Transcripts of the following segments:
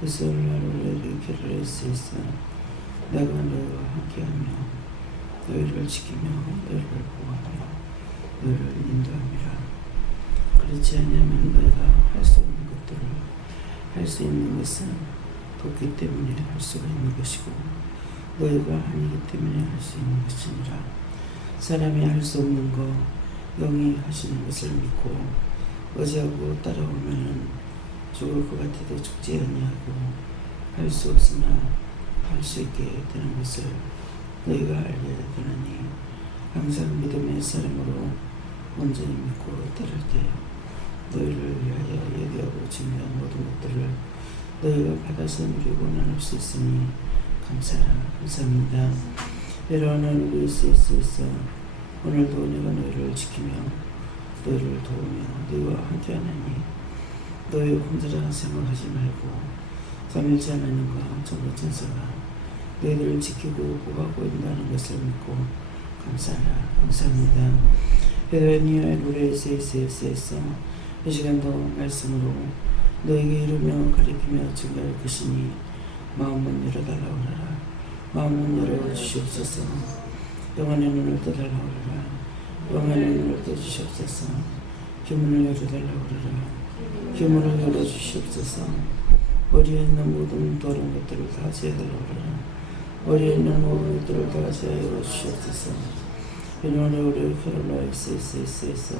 그래서 너희를 길을 애쓰이사 내가 너희와 함께하며 너희를 지키며 너희를 보호하며 너희를 인도함이라. 그렇지 않으면 너희가 할 수 없는 것들을 할 수 있는 것은 돕기 때문에 할 수가 있는 것이고 너희가 아니기 때문에 할 수 있는 것이니라. 사람이 할 수 없는 거 영이 하시는 것을 믿고 의지하고 따라오면 죽을 것 같아도 죽지 아니하고 할 수 없으나 할 수 있게 되는 것을 너희가 알게 되나니 항상 믿음의 사람으로 온전히 믿고 따를 때 너희를 위하여 예비하고 준비한 모든 것들을 너희가 받아서 누리고 나눌 수 있으니 감사합니다. 여러분은 우리 스위스에서 오늘도 내가 너희를 지키며 너희를 도우며 너희와 함께하나니 너희 혼자라 생각하지 말고 삼일째 하나님과 전부 천사가 너희들을 지키고 보호하고 있다는 것을 믿고 감사합니다. 베드로니아 루레 스위스에서 이 시간도 말씀으로 너에게 이루며 가리키며 증거할 것이니 마음문 열어달라고 하라. 마음문 열어주시옵소서. 영혼의 눈을 떠달라고 하라. 영혼의 눈을 떠주시옵소서. 귀문을 열어달라고 하라. 귀문을 열어주시옵소서. 머리에 있는 모든 더러운 것들을 다 제어달라고 하라. 머리에 있는 모든 것들을 다 제어해 주시옵소서. 이번에 우리 캐롤라이스에서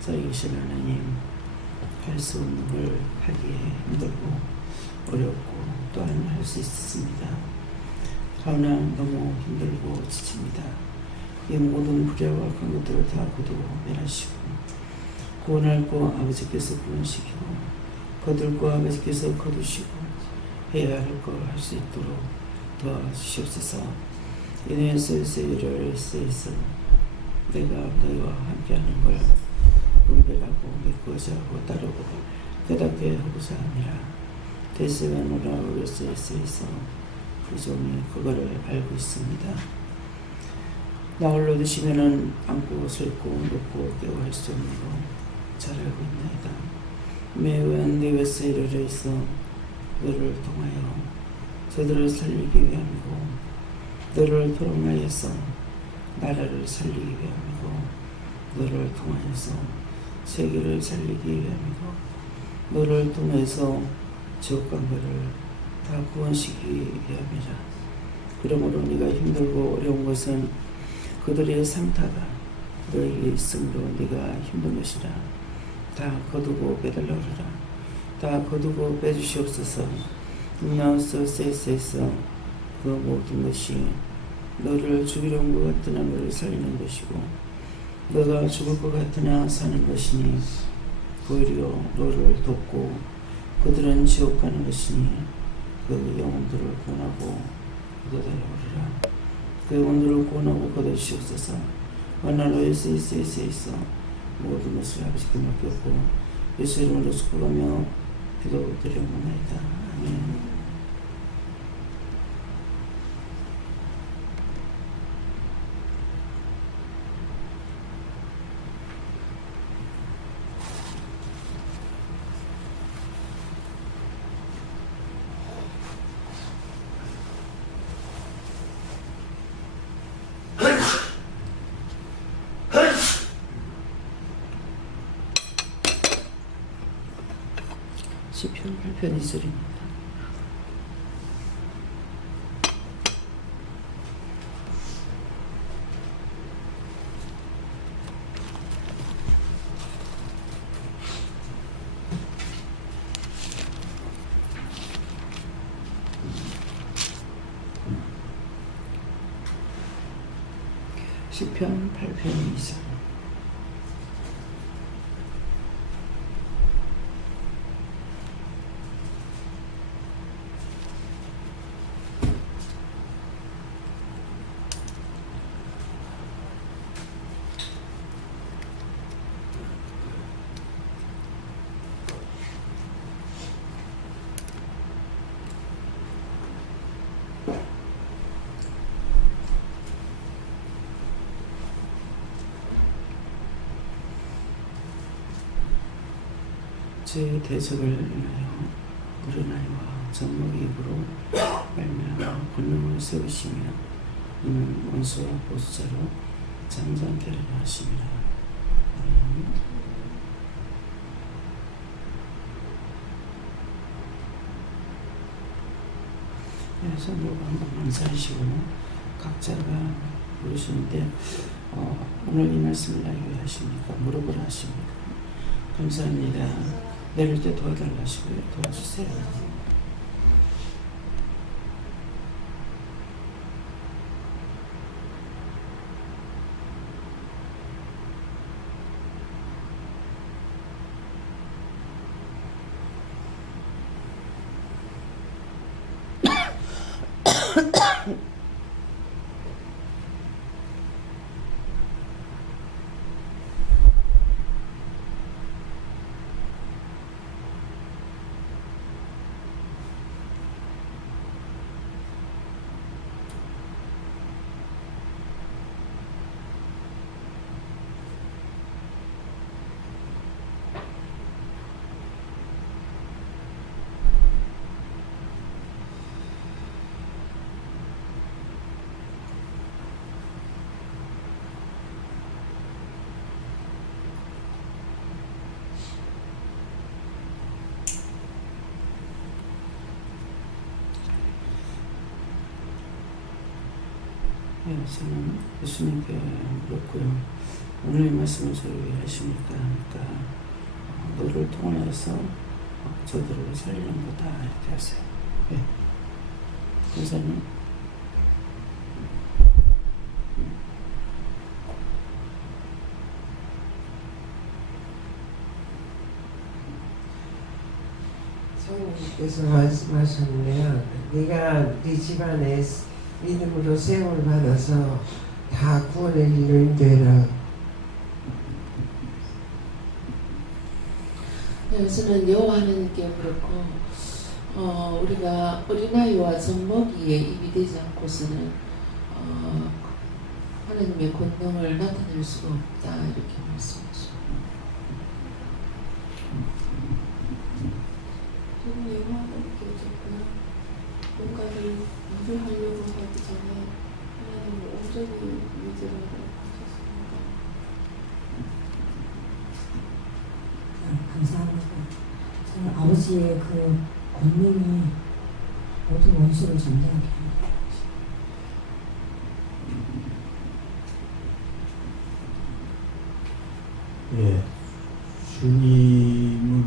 살아계신 하나님, 할 수 없는 걸 하기에 힘들고 어렵고 또한 할 수 있습니다. 그러나 너무 힘들고 지칩니다. 이 모든 불의와 큰 것들을 다 거두고 멸하시고 구원할 거 아버지께서 구원시키고 거둘 거 아버지께서 거두시고 해야 할 거 할 수 있도록 도와주시옵소서. 이는 스위스를 있어 내가 너희와 함께하는 걸 분별하고 믿고 의지하고 따르고 깨닫게 하고자 합니다. 대세관으로 어렸을 스위스 그 종이 그거를 알고 있습니다. 나 홀로 드시면은 안고 설고 놓고 깨고 할 수 없는 거 잘 알고 있나이다. 매우한 네 웨스이를 해서 너를 통하여 저들을 살리기 위함이고 너를 통하여서 나라를 살리기 위함이고 너를 통하여서 세계를 살리기 위함이고 너를 통해서 지옥 강도를 다 구원시키기 위함이라. 그러므로 네가 힘들고 어려운 것은 그들의 상타가 너에게 있으므로 네가 힘든 것이라. 다 거두고 빼달라고 하라. 다 거두고 빼주시옵소서. 나우스 세이스에서 그 모든 것이 너를 죽이려는 것 같으나 너를 살리는 것이고 너가 죽을 것 같으나 사는 것이니 오히려 너를 돕고 그들은 지옥 가는 것이니 그 영혼들을 구원하고 거둬달라고 하라. 그 영혼들을 구원하고 거둬주시옵소서. 하나로의 스위스에서 모든 것을 아버지께 맡겼고 예수 이름으로 축복하며 기도드려옵나이다. 아멘. 시편 8편 2절입니다. 시편 8편 2절. 제 대적을 인하여 우리 나이와 젖먹이 입으로 말미암아 권능을 세우시며 이는 원수와 보수자로 잠잠케 하려 하심이라. 그래서 누가 한번 감사하시고 각자가 부르시는데 오늘 이 말씀을 나에게 왜 하십니까? 물어보라 하십니까? 감사합니다. 내릴 때 도와달라 하시고요. 도와주세요. 저는 예수님께 물었고요. 오늘 이 말씀을 저를 왜 하십니까? 그러니까 너를 통해서 저들을 살리는 거다 이렇게 하세요. 네. 선생님. 성령님께서 말씀하셨네요. 네가 네 집안에 믿음으로 세움을 받아서 다 구원의 일을 되라. 여기서는 여호와 하나님께 그렇고 우리가 어린아이와 젖먹이에 입이 되지 않고서는 하나님의 권능을 나타낼 수가 없다 이렇게 말씀하시죠. 저는 여호와 하나님께 어쨌거나 뭔가를 일을 하려고 하기 전에 하나님을 온전히 믿으라고 하셨습니다. 감사합니다. 저는 아버지의 그 권능이 모든 원수를 잠잠하게 합니다. 예, 주님을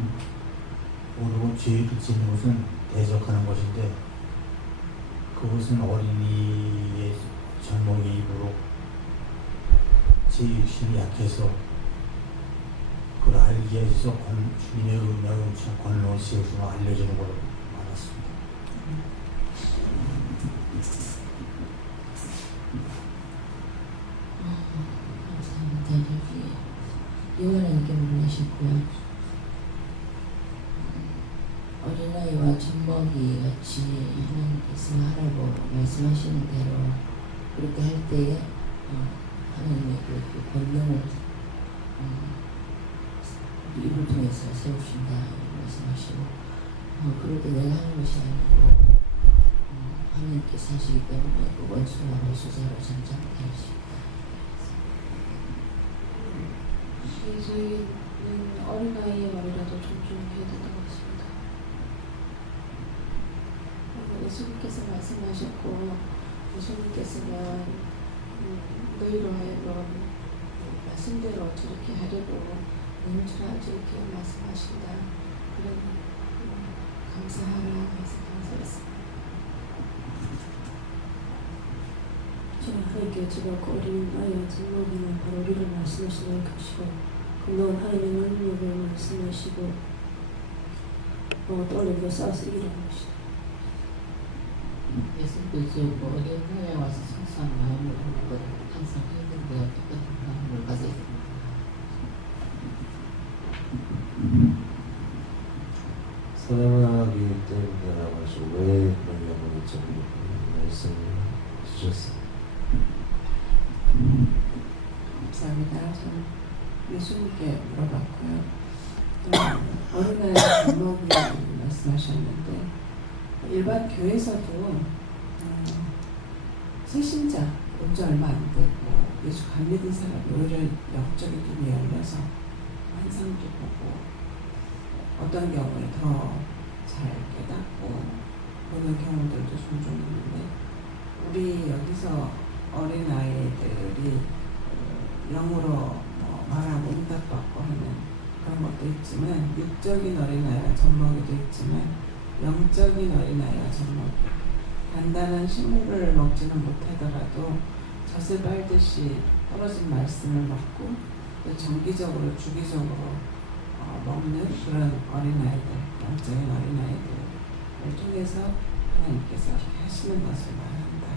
모르고 죄를 짓는 것은 대적하는 것인데 그것은 어린이의 젖먹이 입으로 제 육신이 약해서 그걸 알게 해서 주님의 은혜와 권능을 세우시며 알려주는 걸로 알았습니다. 감사합니다. 여호와 하나님께 물으셨고요. 어린아이와 젖먹이 같이 하나님께서 하라고 말씀하시는 대로 그렇게 할 때에 하나님의 그 권능을 우리 입을 통해서 세우신다 말씀하시고 그럴 때 내가 하는 것이 아니고 하나님께서 하시기 때문에 그 원수와 보수자로 잠잠케 하시다. 저희는 어린아이의 말이라도 존중해야 된다고 했습니다. 예수님께서 말씀하셨고 예수님께서는 너희로 하여금 말씀대로 저렇게 하려고 너는 줄 알지 이렇게 말씀하신다. 그러니 감사하라 해서 감사했습니다. 저는 하나님께 제가 그 어린 아이와 젖먹이는 바로 우리를 말씀하시는 것이고 그는 하나님의 능력을 말씀하시고 떠올리고 싸워서 이기는 것이다. 예수님께서 어린 나라에 와서 순수한 마음을 갖고 항상 힘든데 똑같은 마음을 가지고 있습니다. 사랑하기 때문이라고 하시고 왜 그러냐고 말씀을 주셨습니다. 감사합니다. 저는 예수님께 물어봤고요. 어린아이 젖먹이 말씀하셨는데 일반 교회에서도 새신자 온 지 얼마 안 되고 예수 안 믿은 사람이 오히려 영적인 눈이 열려서 환상도 보고 어떤 경우에 더 잘 깨닫고 보는 경우들도 종종 있는데 우리 여기서 어린 아이들이 영어로 말하고 응답받고 하는 그런 것도 있지만 육적인 어린아이가 젖먹이도 있지만 영적인 어린아이가 젖먹이 단단한 식물을 먹지는 못하더라도 젖을 빨듯이 떨어진 말씀을 먹고 또 정기적으로 주기적으로 먹는 그런 어린아이들, 영적인 어린아이들을 통해서 하나님께서 하시는 것을 말한다.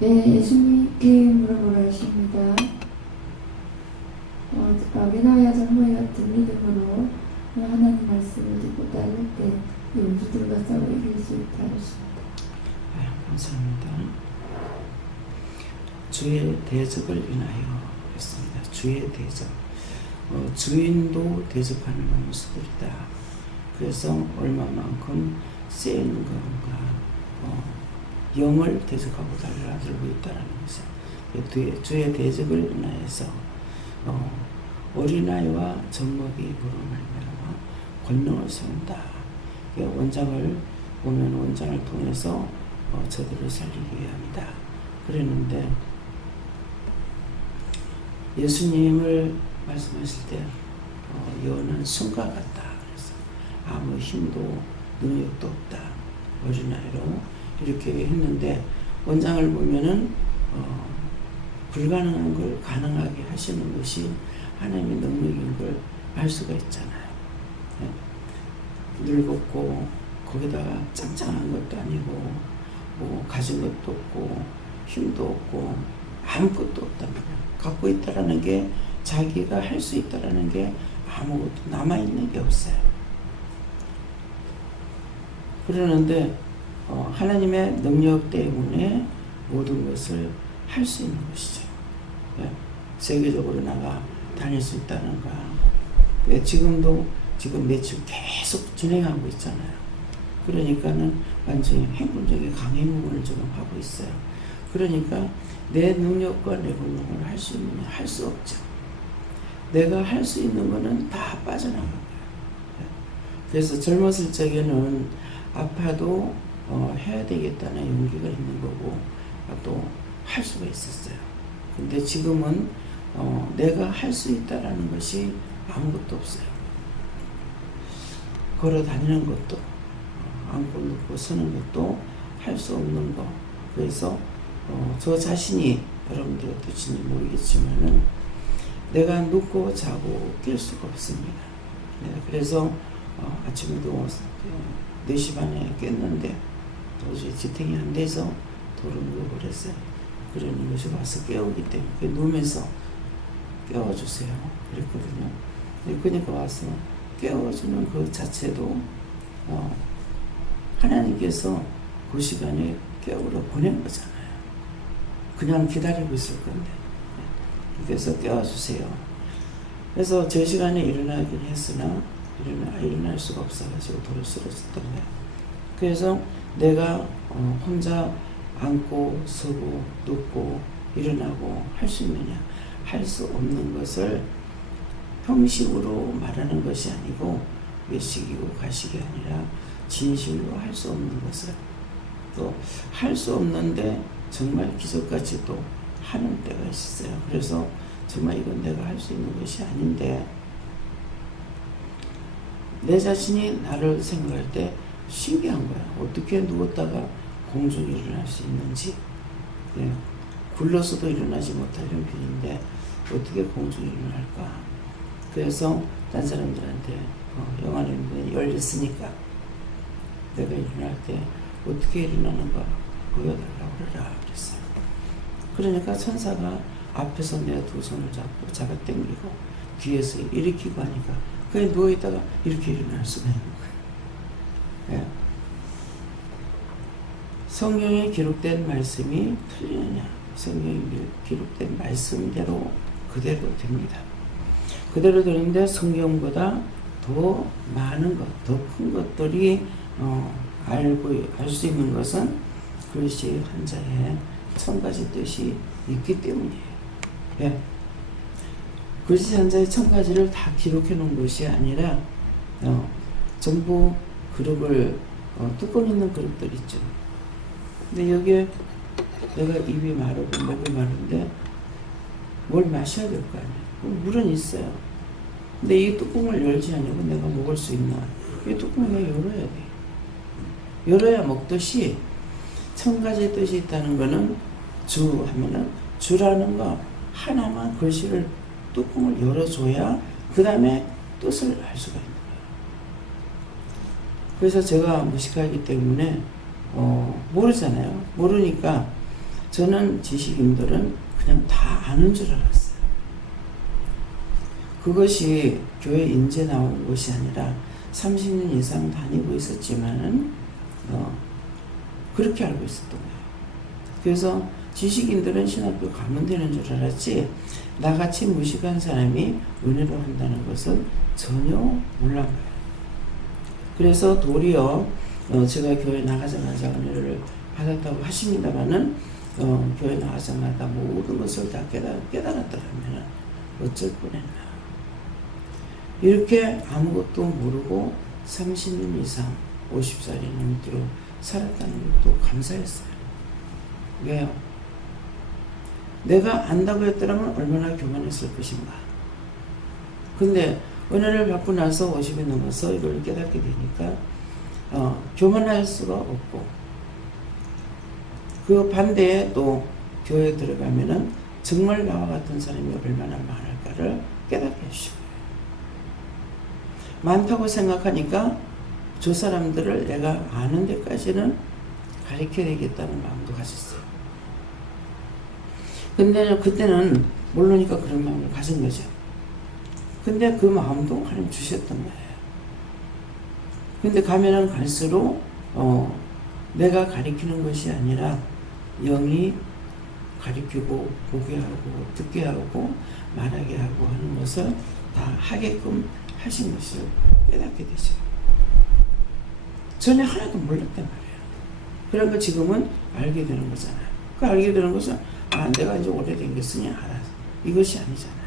네, 예수님께 물어보라 하십니다. 어린아이와 젊은이 같은 믿음으로 하나님 말씀을 듣고 따를 때 용기들과 싸워 이길 수 있다 하십니다. 감사합니다. 주의 대적을 인하여 했습니다. 주의 대적. 주인도 대적하는 원수들이다. 그래서 얼마만큼 세는 건가 영을 대적하고 달라들고 있다는 것이죠. 주의 대적을 인하여서 어린아이와 젖먹이로 말미암아 권능을 세운다. 원장을 보면 원장을 통해서 저들을 살리기 위함이다. 그랬는데 예수님을 말씀하실 때 여는 순과 같다. 그래서 아무 힘도 능력도 없다. 어린아이로 이렇게 했는데 원장을 보면은 불가능한 걸 가능하게 하시는 것이 하나님의 능력인 걸 알 수가 있잖아요. 늙었고 거기다가 짱짱한 것도 아니고 뭐 가진 것도 없고 힘도 없고 아무것도 없단 말이에요. 갖고 있다라는 게 자기가 할 수 있다라는 게 아무것도 남아있는 게 없어요. 그러는데 하나님의 능력 때문에 모든 것을 할 수 있는 것이죠. 세계적으로 나가 다닐 수 있다는 거. 지금 매출 계속 진행하고 있잖아요. 그러니까는 완전히 행군적인 강행군을 지금 하고 있어요. 그러니까 내 능력과 내 권능을 할 수 있느냐? 할 수 없죠. 내가 할 수 있는 거는 다 빠져나간 거예요. 그래서 젊었을 적에는 아파도 해야 되겠다는 용기가 있는 거고 또 할 수가 있었어요. 근데 지금은 내가 할 수 있다라는 것이 아무것도 없어요. 걸어 다니는 것도 앉고 눕고 서는 것도 할 수 없는 거. 그래서 저 자신이 여러분들 어떨지 모르겠지만은 내가 눕고 자고 깰 수가 없습니다. 그래서 아침에도 4시 반에 깼는데 도저히 지탱이 안 돼서 도로 누워버렸어요. 그러는 것이 와서 깨우기 때문에 누우면서 깨워주세요. 그랬거든요. 그러니까 와서 깨워주는 그 자체도 하나님께서 그 시간에 깨우러 보낸 거잖아요. 그냥 기다리고 있을 건데. 그래서 깨워주세요. 그래서 제 시간에 일어나긴 했으나 일어날 수가 없어가지고 도로 쓰러졌던 거예요. 그래서 내가 혼자 앉고 서고 눕고 일어나고 할 수 있느냐? 할 수 없는 것을 형식으로 말하는 것이 아니고 외식이고 가식이 아니라 진실로 할 수 없는 것을 또 할 수 없는데 정말 기적같이 또 하는 때가 있어요. 그래서 정말 이건 내가 할 수 있는 것이 아닌데 내 자신이 나를 생각할 때 신기한 거야. 어떻게 누웠다가 공중에 일어날 수 있는지. 굴러서도 일어나지 못할 형편인데 어떻게 공중에 일어날까. 그래서 딴 사람들한테 영안의 문이 열렸으니까 내가 일어날 때 어떻게 일어나는가 보여달라고 그러라 그랬어요. 그러니까 천사가 앞에서 내 두 손을 잡고 잡아당기고 뒤에서 일으키고 하니까 그냥 누워있다가 이렇게 일어날 수가 있는 거예요. 성경에 기록된 말씀이 틀리느냐? 성경에 기록된 말씀대로 그대로 됩니다. 그대로 되는데 성경보다 더 많은 것, 더 큰 것들이 알 수 있는 것은 글씨 한자에 1000가지 뜻이 있기 때문이에요. 예. 글씨 한자의 1000가지를 다 기록해 놓은 것이 아니라 전부 그릇을 뚜껑 있는 그릇들 있죠. 근데 여기에 내가 입이 마르고 목이 마른데 뭘 마셔야 될 거 아니에요. 물은 있어요. 근데 이 뚜껑을 열지 않으면 내가 먹을 수 있나? 이 뚜껑을 내가 열어야 돼. 열어야 먹듯이 1000가지 뜻이 있다는 거는 주 하면은 주라는 거 하나만 글씨를 뚜껑을 열어줘야 그 다음에 뜻을 알 수가 있는 거예요. 그래서 제가 무식하기 때문에 모르잖아요. 모르니까 저는 지식인들은 그냥 다 아는 줄 알았어요. 그것이 교회 인재 나온 것이 아니라 30년 이상 다니고 있었지만은 그렇게 알고 있었던 거예요. 그래서 지식인들은 신학교 가면 되는 줄 알았지 나같이 무식한 사람이 은혜로 한다는 것은 전혀 몰란 거예요. 그래서 도리어 제가 교회 나가자마자 은혜를 받았다고 하십니다만은 교회 나가자마자 모든 것을 다 깨달았더라면 어쩔 뻔했나. 이렇게 아무것도 모르고 30년 이상 50살이 넘도록 살았다는 것도 감사했어요. 왜요? 내가 안다고 했더라면 얼마나 교만했을 것인가. 근데 은혜를 받고 나서 50이 넘어서 이걸 깨닫게 되니까 교만할 수가 없고 그 반대에 또 교회에 들어가면은 정말 나와 같은 사람이 얼마나 많을까를 깨닫게 해주시고 많다고 생각하니까 저 사람들을 내가 아는 데까지는 가르쳐야 되겠다는 마음도 가졌어요. 근데 그때는 모르니까 그런 마음을 가진 거죠. 근데 그 마음도 하나님 주셨던 거예요. 근데 가면은 갈수록 내가 가르치는 것이 아니라 영이 가르치고 보게 하고 듣게 하고 말하게 하고 하는 것을 다 하게끔 하신 것을 깨닫게 되죠. 전에 하나도 몰랐단 말이에요. 그런 거 지금은 알게 되는 거잖아요. 그 알게 되는 것은 내가 이제 오래된 게 쓰냐 알아. 이것이 아니잖아요.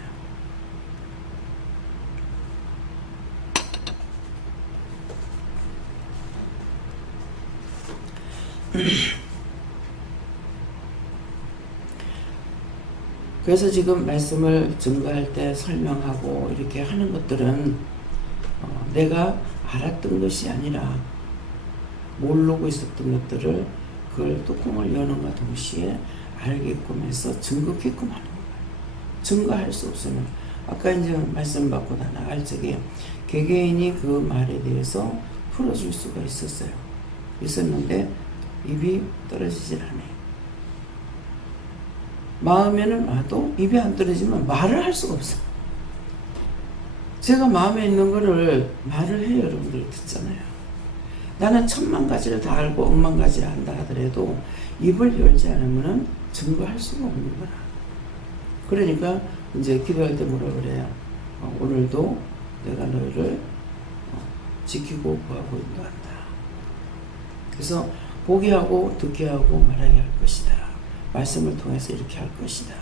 그래서 지금 말씀을 증거할 때 설명하고 이렇게 하는 것들은 내가 알았던 것이 아니라 모르고 있었던 것들을 그걸 뚜껑을 여는과 동시에 알게끔 해서 증거게끔 하는 거예요. 증거할 수 없으면 아까 이제 말씀 받고 다 나갈 적에 개개인이 그 말에 대해서 풀어줄 수가 있었는데 입이 떨어지질 않아요. 마음에는 와도 입이 안 떨어지면 말을 할 수가 없어요. 제가 마음에 있는 거를 말을 해요. 여러분들이 듣잖아요. 나는 1000만 가지를 다 알고 10,000 가지를 안다 하더라도 입을 열지 않으면 증거할 수가 없는 거라. 그러니까 이제 기도할 때 뭐라 그래요? 오늘도 내가 너희를 지키고 구하고 인도한다. 그래서 보게 하고 듣게 하고 말하게 할 것이다. 말씀을 통해서 이렇게 할 것이다.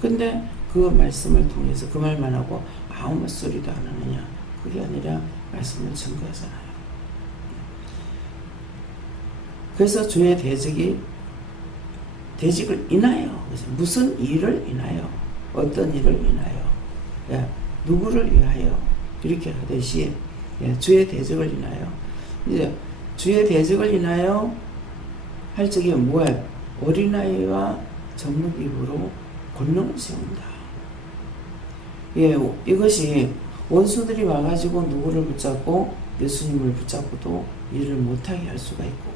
근데 그 말씀을 통해서 그 말만 하고 아무 소리도 안 하느냐? 그게 아니라 말씀을 증거하잖아요. 그래서 주의 대직을 인하여, 무슨 일을 인하여, 어떤 일을 인하여, 누구를 위하여 이렇게 하듯이 주의 대적을 인하여, 이제 주의 대적을 인하여 할 적에 뭐예요? 어린아이와 젖먹이로 권능을 세운다. 이것이 원수들이 와가지고 누구를 붙잡고 예수님을 붙잡고도 일을 못하게 할 수가 있고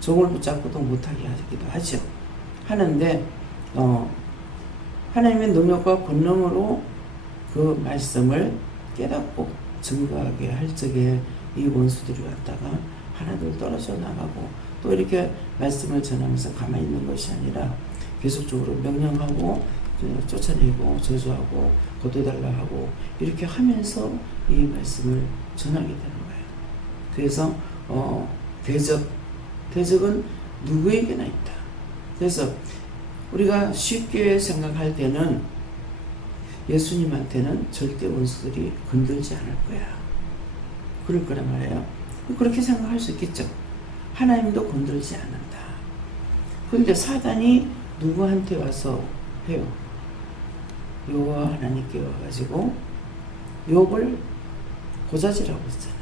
종을 붙잡고도 못하게 하기도 하죠. 하는데 하나님의 능력과 권능으로 그 말씀을 깨닫고 증거하게 할 적에 이 원수들이 왔다가 하나둘 떨어져 나가고 또 이렇게 말씀을 전하면서 가만히 있는 것이 아니라 계속적으로 명령하고 쫓아내고 저주하고 거둬달라 하고 이렇게 하면서 이 말씀을 전하게 되는 거예요. 그래서 대적은 누구에게나 있다. 그래서 우리가 쉽게 생각할 때는 예수님한테는 절대 원수들이 건들지 않을 거야. 그럴 거란 말이에요. 그렇게 생각할 수 있겠죠. 하나님도 건들지 않는다. 그런데 사단이 누구한테 와서 해요? 여호와 하나님께 와가지고 욥을 고자질하고 있잖아요.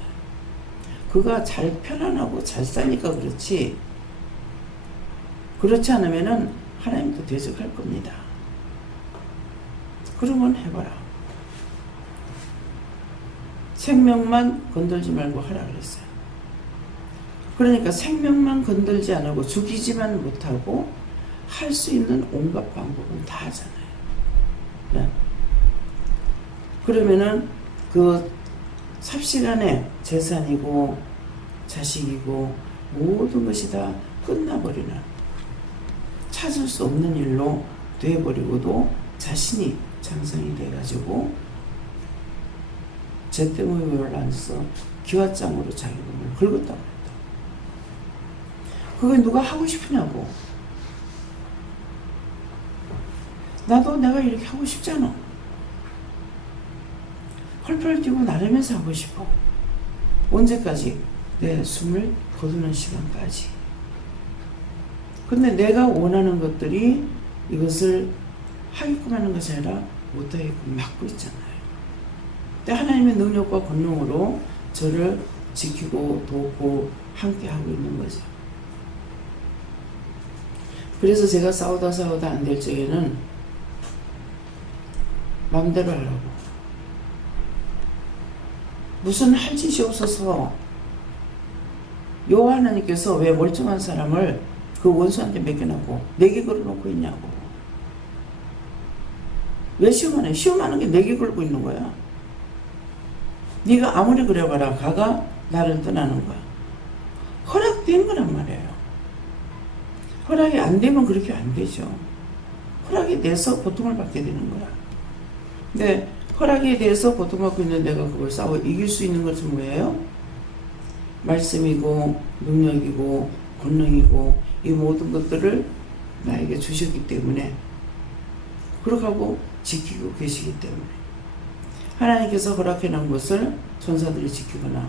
그가 잘 편안하고 잘 사니까 그렇지, 그렇지 않으면은 하나님도 대적할 겁니다. 그러면 해봐라. 생명만 건들지 말고 하라 그랬어요. 그러니까 생명만 건들지 않고 죽이지만 못하고 할 수 있는 온갖 방법은 다 하잖아요. 네. 그러면은 그 삽시간에 재산이고 자식이고 모든 것이 다 끝나버리는, 찾을 수 없는 일로 돼버리고도 자신이 장성이 돼가지고 잿더미 위에 앉아서 기와장으로 자기 몸을 긁었다고 했다. 그게 누가 하고 싶으냐고. 나도 내가 이렇게 하고 싶잖아. 펄펄 뛰고 나르면서 하고 싶어. 언제까지? 내 숨을 거두는 시간까지. 근데 내가 원하는 것들이 이것을 하게끔 하는 것이 아니라 못하게끔 막고 있잖아요. 근데 하나님의 능력과 권능으로 저를 지키고 돕고 함께 하고 있는 거죠. 그래서 제가 싸우다 안 될 적에는 마음대로 하라고. 무슨 할 짓이 없어서 여호와 하나님께서 왜 멀쩡한 사람을 그 원수한테 맡겨놓고 내게 걸어놓고 있냐고. 왜 시험하냐? 시험하는 게 내게 걸고 있는 거야. 네가 아무리 그래봐라 가가 나를 떠나는 거야. 허락된 거란 말이에요. 허락이 안 되면 그렇게 안 되죠. 허락에 대해서 고통을 받게 되는 거야. 근데 허락에 대해서 고통받고 있는 내가 그걸 싸워 이길 수 있는 것은 뭐예요? 말씀이고 능력이고 권능이고 이 모든 것들을 나에게 주셨기 때문에, 그렇게 하고 지키고 계시기 때문에, 하나님께서 허락해 놓은 것을 천사들이 지키거나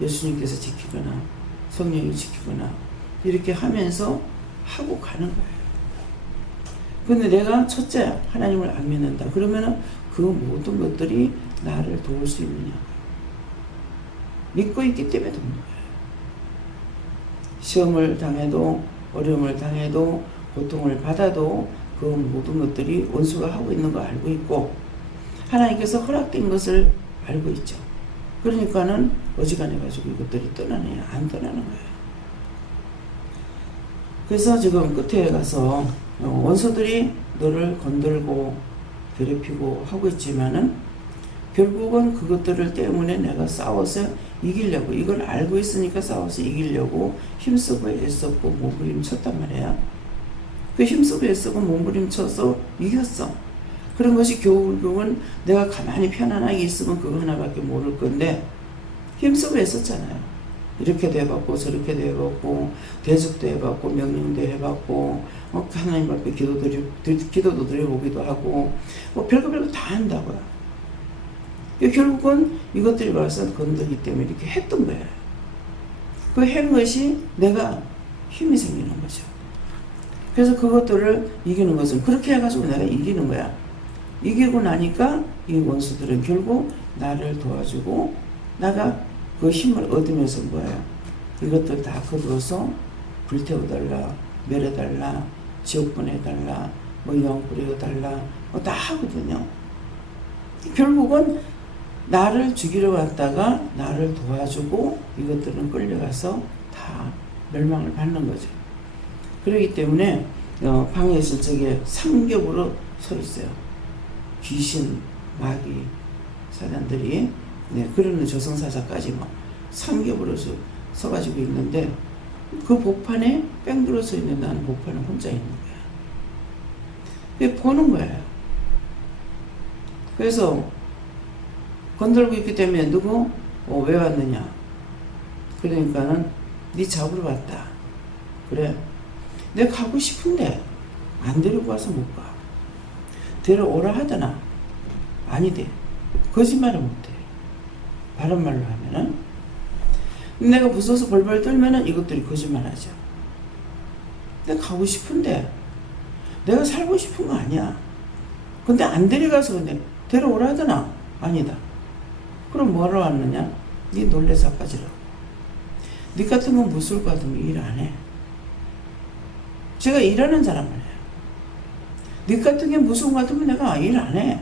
예수님께서 지키거나 성령이 지키거나 이렇게 하면서 하고 가는 거예요. 근데 내가 첫째 하나님을 안 믿는다. 그러면은 그 모든 것들이 나를 도울 수 있느냐? 믿고 있기 때문에 돕는 거예요. 시험을 당해도 어려움을 당해도 고통을 받아도 그 모든 것들이 원수가 하고 있는 거 알고 있고 하나님께서 허락된 것을 알고 있죠. 그러니까는 어지간해가지고 이것들이 떠나느냐 안 떠나는 거예요. 그래서 지금 끝에 가서 원수들이 너를 건들고 괴롭히고 하고 있지만은 결국은 그것들을 때문에 내가 싸워서 이기려고, 이걸 알고 있으니까 싸워서 이기려고 힘쓰고 애썼고 몸부림쳤단 말이야. 그 힘쓰고 애쓰고 몸부림쳐서 이겼어. 그런 것이 결국은 내가 가만히 편안하게 있으면 그거 하나밖에 모를 건데 힘쓰고 애썼잖아요. 이렇게도 해봤고 저렇게도 해봤고 대적도 해봤고 명령도 해봤고 하나님 앞에 기도도 드려보기도 하고 별거 다 한다고요. 결국은 이것들이 와서 건드기 때문에 이렇게 했던 거예요. 그 한 것이 내가 힘이 생기는 거죠. 그래서 그것들을 이기는 것은 그렇게 해가지고 내가 이기는 거야. 이기고 나니까 이 원수들은 결국 나를 도와주고 나가 그 힘을 얻으면서 뭐예요? 이것들 다 거두어서 불태워달라, 멸해달라, 지옥 보내달라, 영 뿌려달라, 다 하거든요. 결국은 나를 죽이러 왔다가 나를 도와주고 이것들은 끌려가서 다 멸망을 받는 거죠. 그렇기 때문에 방에 있을 적에 삼겹으로 서 있어요. 귀신, 마귀, 사단들이 그러는 저승사자까지 막 삼겹으로 서가지고 있는데 그 복판에 뺑 들어서 있는 나는 복판에 혼자 있는 거야. 보는 거예요. 그래서 건들고 있기 때문에 누구? 왜 왔느냐? 그러니까는 네 잡으러 왔다. 그래. 내가 가고 싶은데 안 데리고 가서 못 가. 데려오라 하더나 아니대. 거짓말을 못해. 바른말로 하면은 내가 무서워서 벌벌 떨면은 이것들이 거짓말하죠. 내가 가고 싶은데 내가 살고 싶은 거 아니야. 근데 안 데려가서 근데 데려오라 하더나 아니다. 그럼 뭐하러 왔느냐? 네 놀래 자빠지라고. 네 같은 건 무서울 것 같으면 일 안 해. 제가 일하는 사람을 해요. 네 같은 게 무서운 것 같으면 내가 일 안 해.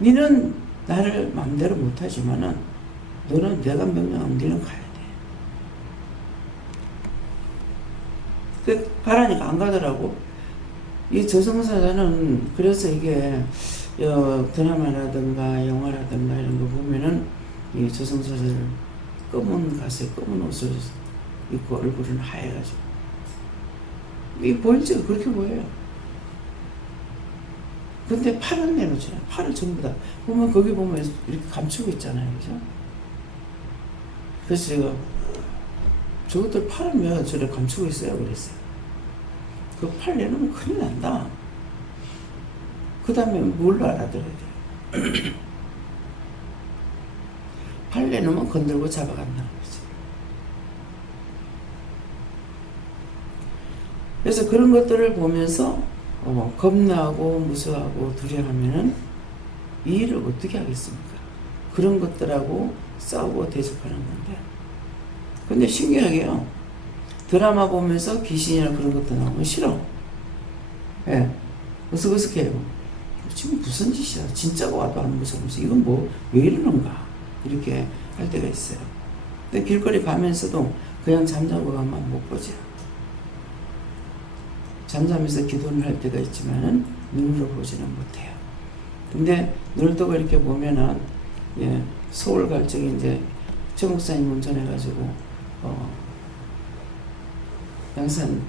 니는 나를 마음대로 못하지만은 너는 내가 명령하면 니는 가야 돼. 가라니까 안 가더라고. 이 저승사자는 그래서 이게 드라마라든가 영화라든가 이런 거 보면은 이 저승사자를 검은 가세 검은 옷을 입고 얼굴은 하얘가지고 이 보일지가 그렇게 보여요. 근데 팔은 내놓잖아요. 팔을 전부 다 보면 거기 보면 이렇게 감추고 있잖아요. 그죠? 그래서 제가 저것들 팔은 왜 저래 감추고 있어요? 그랬어요. 그 팔 내놓으면 큰일 난다. 그 다음에 뭘로 알아들어야 돼요? 팔 내놓으면 건들고 잡아간다는 거죠. 그래서 그런 것들을 보면서 겁나고 무서워하고 두려워하면은 이 일을 어떻게 하겠습니까? 그런 것들하고 싸우고 대적하는 건데. 근데 신기하게요. 드라마 보면서 귀신이나 그런 것도 나오면 싫어. 예. 으슥으슥해요. 지금 무슨 짓이야. 진짜가 와도 안 무서우면서 이건 뭐 왜 이러는가. 이렇게 할 때가 있어요. 근데 길거리 가면서도 그냥 잠자고 가면 못 보죠. 잠자면서 기도를 할 때가 있지만은 눈으로 보지는 못해요. 근데 눈을 이렇게 보면은 예, 서울 갈 적에 이제 최 목사님 운전해가지고 양산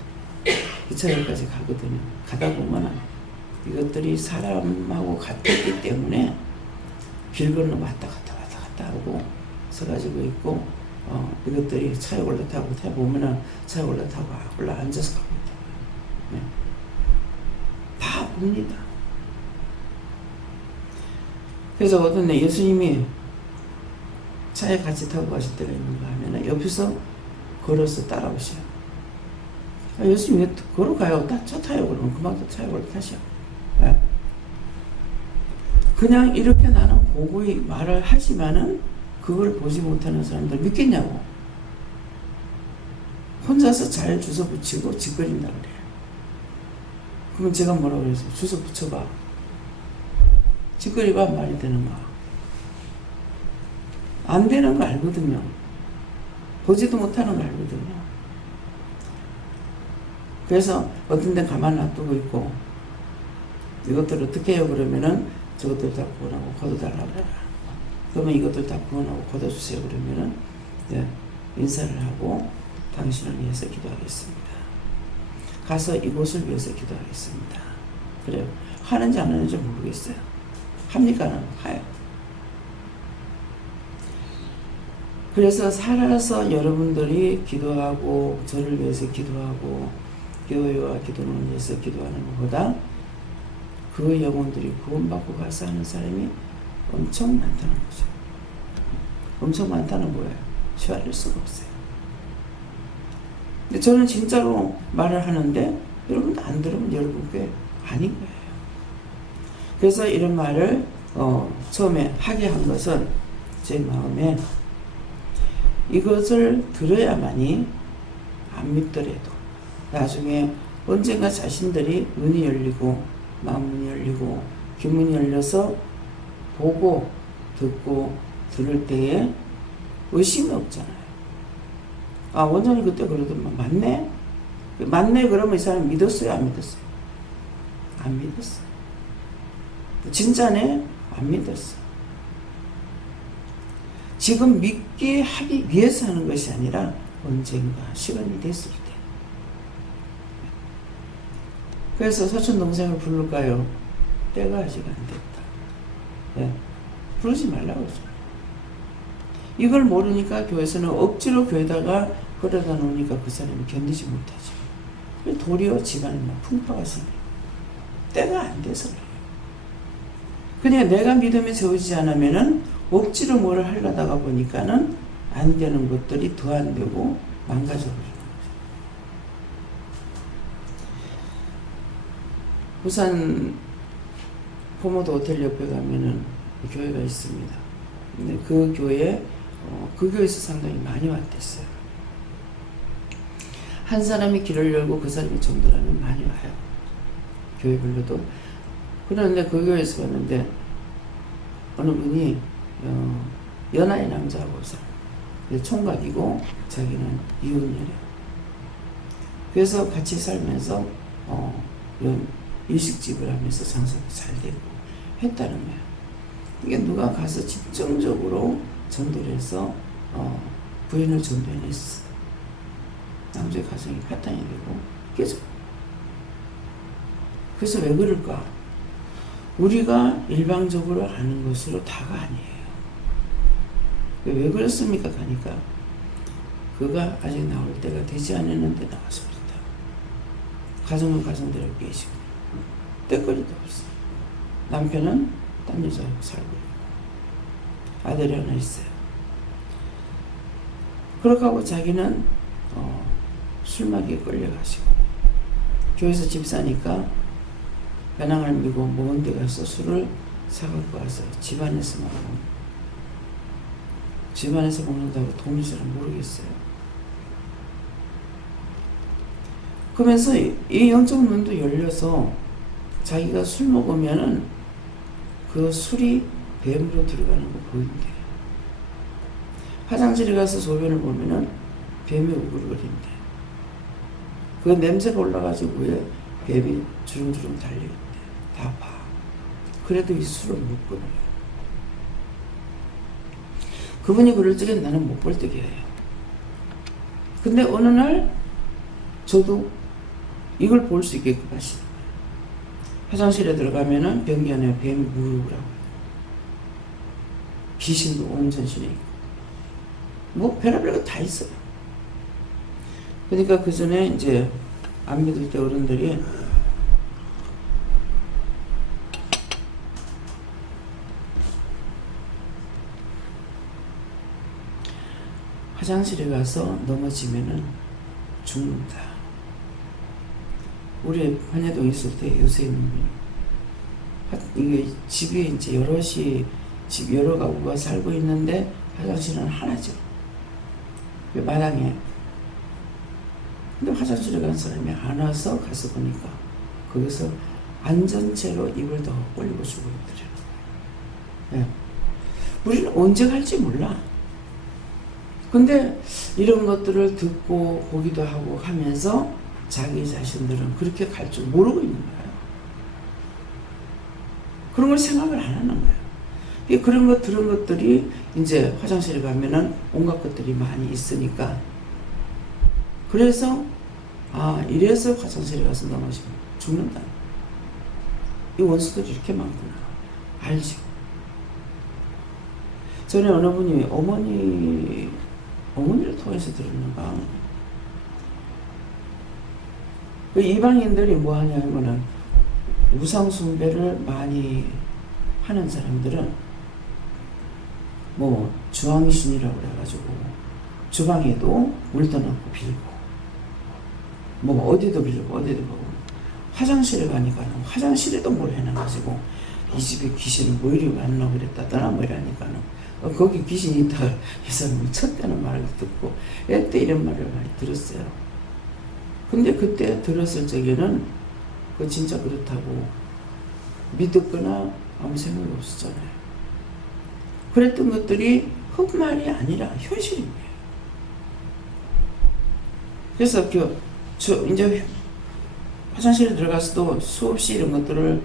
2차역까지 가거든요. 가다 보면은 이것들이 사람하고 같았기 때문에 길 건너 왔다 갔다 하고 서가지고 있고 이것들이 차에 올라타고 보면은 차에 올라타고 올라앉아서 갑니다. 네. 다 봅니다. 그래서 어떤 날 예수님이 차에 같이 타고 가실 때가 있는가 하면 옆에서 걸어서 따라오셔요. 예수님 왜 걸어가요? 차 타요. 그러면 그만 차에 올라타셔. 네. 그냥 이렇게 나는 보고 말을 하지만은 그걸 보지 못하는 사람들 믿겠냐고. 혼자서 잘 주워 붙이고 짓거린다 그래요. 그럼 제가 뭐라고 그랬어요? 주워 붙여봐. 짓거리가 말이 되는가? 안 되는 거 알거든요. 보지도 못하는 거 알거든요. 그래서 어떤 데는 가만 놔두고 있고 이것들 어떻게 해요? 그러면은 저것들 다 구원하고 걷어달라고 그래라. 그러면 이것들 다 구원하고 걷어주세요. 그러면은 네, 인사를 하고 당신을 위해서 기도하겠습니다. 가서 이곳을 위해서 기도하겠습니다. 그래요. 하는지 안 하는지 모르겠어요. 합니까? 하요. 그래서 살아서 여러분들이 기도하고 저를 위해서 기도하고 교회와 기도를 위해서 기도하는 것보다 그 영혼들이 구원받고 가서 하는 사람이 엄청 많다는 거죠. 엄청 많다는 거예요. 쉬어할 수가 없어요. 근데 저는 진짜로 말을 하는데 여러분도 안 들으면 여러분께 아닌 거예요. 그래서 이런 말을 처음에 하게 한 것은 제 마음에 이것을 들어야만이 안 믿더라도 나중에 언젠가 자신들이 눈이 열리고 마음문이 열리고 귀문이 열려서 보고 듣고 들을 때에 의심이 없잖아요. 아, 원장님 그때 그러더만 맞네? 맞네 그러면 이 사람 믿었어요? 안 믿었어요? 안 믿었어요. 진짜네? 안 믿었어요. 지금 믿게 하기 위해서 하는 것이 아니라 언젠가 시간이 됐을 때. 그래서 사촌 동생을 부를까요? 때가 아직 안 됐다. 네. 부르지 말라고 그러죠. 이걸 모르니까 교회에서는 억지로 교회다가 끌어다 놓으니까 그 사람이 견디지 못하죠. 도리어 집안에 막 풍파가 생겨요. 때가 안 돼서 그래요. 그냥 내가 믿음에 세우지 않으면은 억지로 뭐를 하려다가 보니까는 안 되는 것들이 더 안 되고 망가져버리는 거죠. 부산 포모도 호텔 옆에 가면은 교회가 있습니다. 근데 그 교회에 그 교회에서 상당히 많이 왔댔어요. 한 사람이 길을 열고 그 사람이 전도하면 많이 와요. 교회별로도. 그런데 그 교회에서 봤는데 어느 분이 연하의 남자하고 살아요. 총각이고 자기는 이혼녀래요. 그래서 같이 살면서 이런 일식집을 하면서 장사도 잘 되고 했다는 거예요. 이게 누가 가서 집중적으로 전도를 해서 부인을 전도해냈어. 남자의 가정이 파탄이 되고 깨져. 그래서 왜 그럴까? 우리가 일방적으로 아는 것으로 다가 아니에요. 왜 그렇습니까? 가니까 그가 아직 나올 때가 되지 않았는데 나와서 그렇다. 가정은 가정대로 깨지고 때거리도 없어. 남편은 딴 여자하고 살고 있고 아들이 하나 있어요. 그렇게 하고 자기는 술마귀에 끌려가시고 교회에서 집 사니까 배낭을 밀고 먼 데 가서 술을 사갖고 와서 집안에서 먹고 집안에서 먹는다고 돈이 잘 모르겠어요. 그러면서 이 영적 눈도 열려서 자기가 술 먹으면은 그 술이 뱀으로 들어가는 거 보인대요. 화장실에 가서 소변을 보면은 뱀이 우글거린대. 그 냄새가 올라가지고 위에 뱀이 주름주름 달려있대. 다 봐. 그래도 이 술을 못 끊어요. 그분이 그럴 적에 나는 못 볼 때기예요. 근데 어느 날 저도 이걸 볼 수 있게끔 하시는 거예요. 화장실에 들어가면은 변기 안에 뱀이 무르르하고 귀신도 온 전신에 있고 뭐 별의별 거 다 있어요. 그러니까 그 전에 이제 안 믿을 때 어른들이 화장실에 가서 넘어지면은 죽는다. 우리 한예동 있을 때 요새는 이게 집에 이제 여럿이 집 여러 가구가 살고 있는데 화장실은 하나죠. 마당에. 근데 화장실에 간 사람이 안 와서 가서 보니까 거기서 안전체로 입을 더 벌리고 죽어 있더래요. 네. 우리는 언제 갈지 몰라. 근데 이런 것들을 듣고 보기도 하고 하면서 자기 자신들은 그렇게 갈 줄 모르고 있는 거예요. 그런 걸 생각을 안 하는 거예요. 그런 것, 들은 것들이 이제 화장실에 가면은 온갖 것들이 많이 있으니까. 그래서, 이래서 화장실에 가서 넘어지면 죽는다. 이 원수들이 이렇게 많구나. 알죠. 전에 어느 분이 어머니를 통해서 들었는가. 그 이방인들이 뭐 하냐면은 우상숭배를 많이 하는 사람들은 뭐 주왕신이라고 그래가지고 주방에도 물도 넣고 빌고 뭐 어디도 빌고 어디도 보고 화장실에 가니까 화장실에도 뭘 해놔가지고 이 집에 귀신은 뭐 이리 왔나 그랬다더나 뭐 이러니까는 거기 귀신이 있다가 이 사람이 쳤다는 말을 듣고 애때 이런 말을 많이 들었어요. 근데 그때 들었을 적에는 그 진짜 그렇다고 믿었거나 아무 생각이 없었잖아요. 그랬던 것들이 헛말이 아니라 현실인 거예요. 그래서 이제 화장실에 들어가서도 수없이 이런 것들을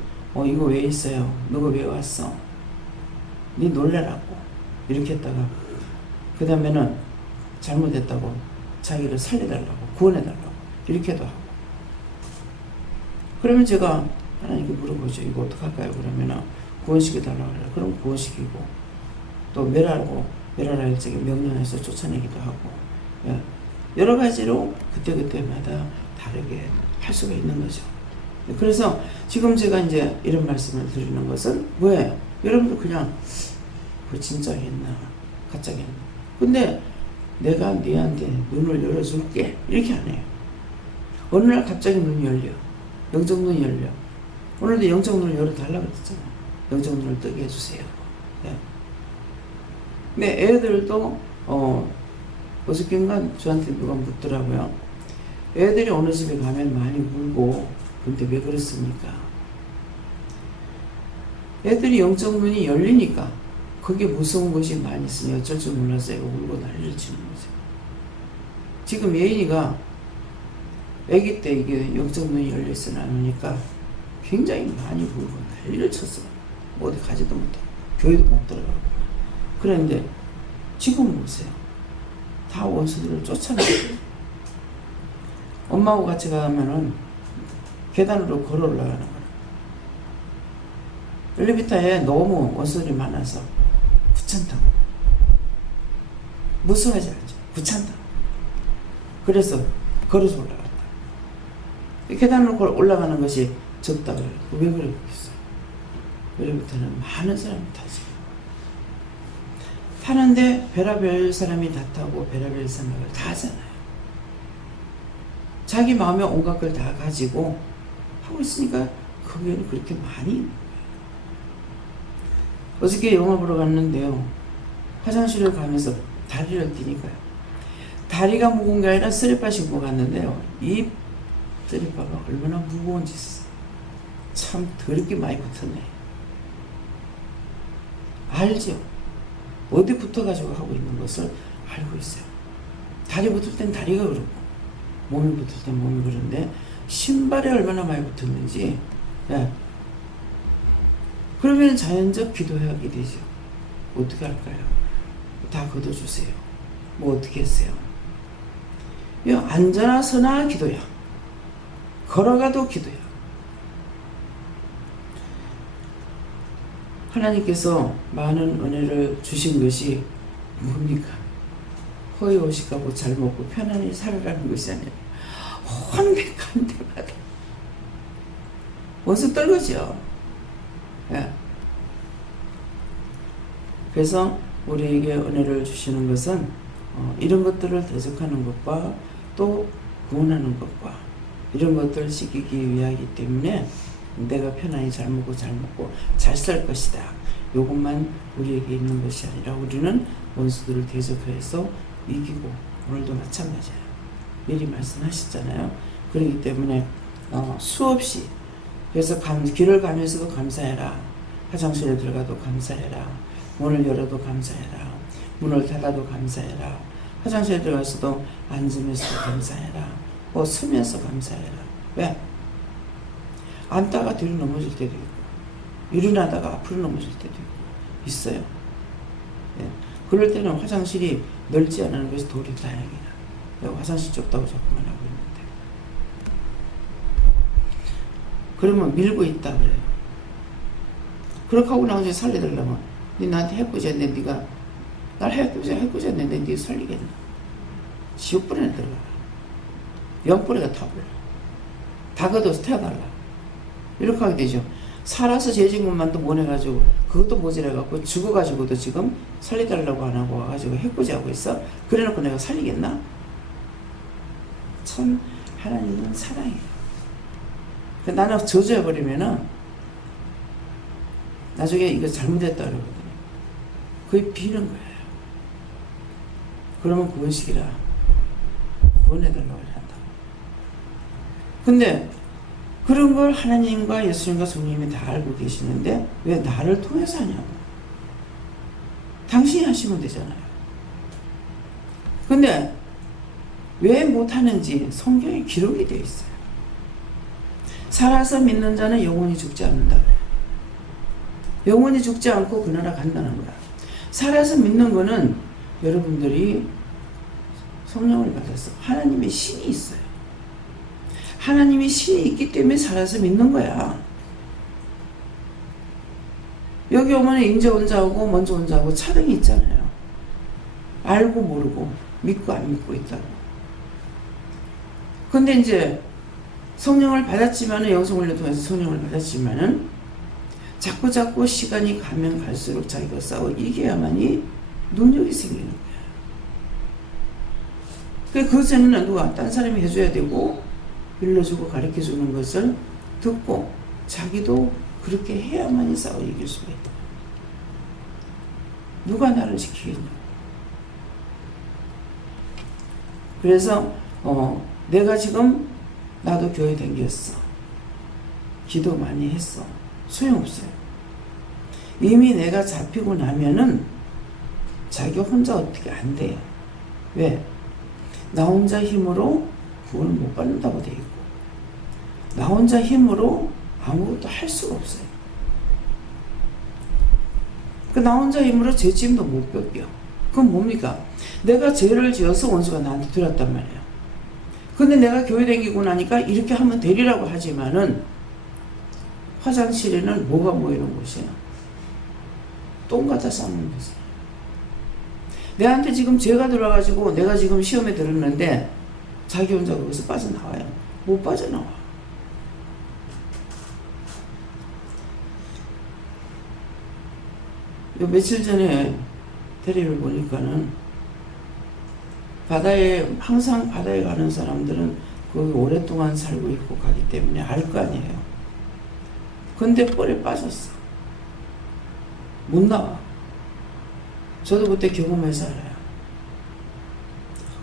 이거 왜 있어요? 너가 왜 왔어? 네 놀래라고 이렇게 했다가 그 다음에는 잘못했다고 자기를 살려달라고 구원해달라고 이렇게도 하고. 그러면 제가 하나님께 물어보죠. 이거 어떡할까요? 그러면은 구원시켜달라고 그래요. 그럼 구원시키고 또 멸하고 멸하라일적인 명령에서 쫓아내기도 하고 여러 가지로 그때그때마다 다르게 할 수가 있는 거죠. 그래서 지금 제가 이제 이런 말씀을 드리는 것은 왜? 여러분들 그냥 그 진짜 했나 가짜 했나 근데 내가 너한테 눈을 열어줄게 이렇게 안 해요. 어느 날 갑자기 눈이 열려. 영적 눈이 열려. 오늘도 영적 눈을 열어달라고 그랬잖아. 영적 눈을 뜨게 해주세요. 네. 근데 애들도 어저께인가 저한테 누가 묻더라고요. 애들이 어느 집에 가면 많이 울고 근데 왜 그렇습니까? 애들이 영적 눈이 열리니까 거기에 무서운 것이 많이 있으니 어쩔 줄 몰라서 애가 울고 난리를 치는 거죠. 지금 예인이가 아기 때 이게 영적 눈이 열려있어 나누니까 굉장히 많이 울고 난리를 쳤어. 뭐 어디 가지도 못하고 교회도 못 들어가고 그랬는데 지금 보세요. 다 원수들을 쫓아내고 엄마하고 같이 가면은 계단으로 걸어 올라가는 거예요. 엘리베이터에 너무 원수들이 많아서 귀찮다고. 무서워하지 않죠. 귀찮다고. 그래서 걸어서 올라갔다. 계단으로 올라가는 것이 적다 그래요. 왜 그러겠어요? 엘리베이터는 많은 사람이 타지. 타는데 별의별 사람이 다 타고 별의별 생각을 다 하잖아요. 자기 마음에 온갖 걸 다 가지고 하고 있으니까 거기에는 그렇게 많이 있는 거예요. 어저께 영화 보러 갔는데요. 화장실을 가면서 다리를 뛰니까요. 다리가 무거운 게 아니라 쓰리빠 신고 갔는데요. 이 쓰리빠가 얼마나 무거운지 참 더럽게 많이 붙었네. 알죠? 어디 붙어가지고 하고 있는 것을 알고 있어요. 다리 붙을 땐 다리가 그렇고 몸이 붙을 땐 몸이 그런데 신발에 얼마나 많이 붙었는지 예. 그러면 자연적 기도하게 되죠. 어떻게 할까요? 다 걷어주세요. 뭐 어떻게 했어요? 앉아나 서나 기도야. 걸어가도 기도야. 하나님께서 많은 은혜를 주신 것이 뭡니까? 허위 오식하고 잘 먹고 편안히 살아가는 것이 아니라 혼백한 데마다 원수 떨거죠. 예. 그래서 우리에게 은혜를 주시는 것은 이런 것들을 대적하는 것과 또 구원하는 것과 이런 것들을 지키기 위하기 때문에 내가 편안히 잘 먹고 잘 살 것이다. 이것만 우리에게 있는 것이 아니라 우리는 원수들을 대적해서 이기고 오늘도 마찬가지예요. 미리 말씀하셨잖아요. 그렇기 때문에 수없이 그래서 길을 가면서도 감사해라. 화장실에 들어가도 감사해라. 문을 열어도 감사해라. 문을 닫아도 감사해라. 화장실에 들어가서도 앉으면서도 감사해라. 서면서 감사해라. 왜? 앉다가 뒤로 넘어질 때도 있고 일어나다가 앞으로 넘어질 때도 있고 있어요. 예. 그럴 때는 화장실이 넓지 않은 것이 도리 다행이다. 내가 화장실 좁다고 자꾸만 하고 있는데 그러면 밀고 있다 그래요. 그렇게 하고 나서 살려달라면 니 나한테 해코지했네. 니가 날 해코지했는데 니 살리겠나? 지옥불에 들어가. 영불에가 타버려. 다 걷어서 태워달라. 이렇게 하게 되죠. 살아서 죄진 것만 또 못해가지고 그것도 모자라갖고 죽어가지고도 지금 살려달라고 안 하고 와가지고 해코지하고 있어. 그래놓고 내가 살리겠나? 참 하나님은 사랑해요. 나는 저주해버리면은 나중에 이거 잘못했다 그러거든요. 거의 비는 거예요. 그러면 구원식이라 구원해달라고 한다. 근데 그런 걸 하나님과 예수님과 성령님이 다 알고 계시는데 왜 나를 통해서 하냐고. 당신이 하시면 되잖아요. 근데 왜 못하는지 성경에 기록이 되어 있어요. 살아서 믿는 자는 영원히 죽지 않는다 그래요. 영원히 죽지 않고 그 나라 간다는 거야. 살아서 믿는 거는 여러분들이 성령을 받아서 하나님의 신이 있어요. 하나님의 신이 있기 때문에 살아서 믿는 거야. 여기 오면 인제 혼자 오고 먼저 혼자 오고 차등이 있잖아요. 알고 모르고 믿고 안 믿고 있다고. 근데 이제 성령을 받았지만은, 영성훈련 통해서 성령을 받았지만은 자꾸 시간이 가면 갈수록 자기가 싸워 이겨야만이 능력이 생기는 거야. 그것에는 누가 딴 사람이 해줘야 되고 일러주고 가르쳐주는 것을 듣고 자기도 그렇게 해야만이 싸워 이길 수가 있다. 누가 나를 지키겠냐. 그래서 내가 지금 나도 교회 다녔어. 기도 많이 했어. 소용없어요. 이미 내가 잡히고 나면은 자기 혼자 어떻게 안 돼요. 왜? 나 혼자 힘으로 구원을 못 받는다고 돼 있고, 나 혼자 힘으로 아무것도 할 수가 없어요. 나 혼자 힘으로 죄짐도 못 벗겨. 그건 뭡니까? 내가 죄를 지어서 원수가 나한테 들었단 말이에요. 근데 내가 교회 다니고 나니까 이렇게 하면 되리라고 하지만은 화장실에는 뭐가 모이는 곳이야? 똥 갖다 싸는 곳이야. 내한테 지금 죄가 들어가지고 내가 지금 시험에 들었는데 자기 혼자 거기서 빠져나와요. 못 빠져나와. 요 며칠 전에 테레비를 보니까는 항상 바다에 가는 사람들은 거기 오랫동안 살고 있고 가기 때문에 알 거 아니에요. 근데 뻘에 빠졌어. 못 나와. 저도 그때 경험해서 알아요.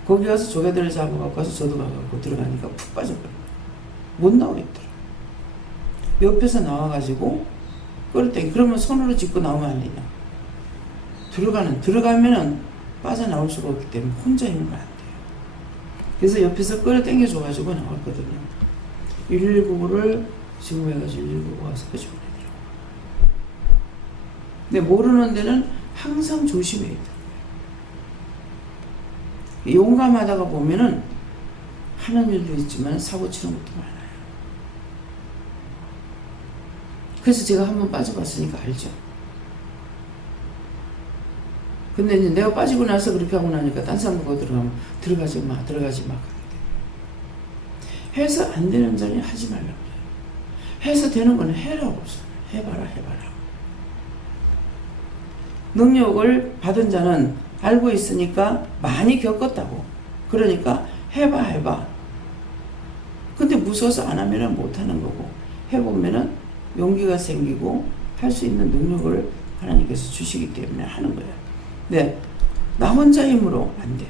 거기 가서 조개들을 잡아갖고 가서 저도 가갖고 들어가니까 푹 빠져버려요. 못 나오겠더라. 옆에서 나와가지고 끌어당기. 그러면 손으로 짚고 나오면 안 되냐. 들어가면은 빠져나올 수가 없기 때문에 혼자 있는 건 안 돼요. 그래서 옆에서 끌어당겨줘가지고 나왔거든요. 119를 지금 해가지고 119 와서 끄집어내더라고요. 근데 모르는 데는 항상 조심해야 돼요. 용감하다가 보면은 하는 일도 있지만 사고 치는 것도 많아요. 그래서 제가 한번 빠져봤으니까 알죠. 근데 이제 내가 빠지고 나서 그렇게 하고 나니까 딴 사람 보고 들어가면 들어가지 마. 해서 안 되는 자리 하지 말라고 그래요. 해서 되는 건 해라고. 해봐라. 능력을 받은 자는 알고 있으니까 많이 겪었다고. 그러니까 해봐. 근데 무서워서 안 하면 못 하는 거고, 해보면은 용기가 생기고 할 수 있는 능력을 하나님께서 주시기 때문에 하는 거예요. 네, 나 혼자 힘으로 안 돼.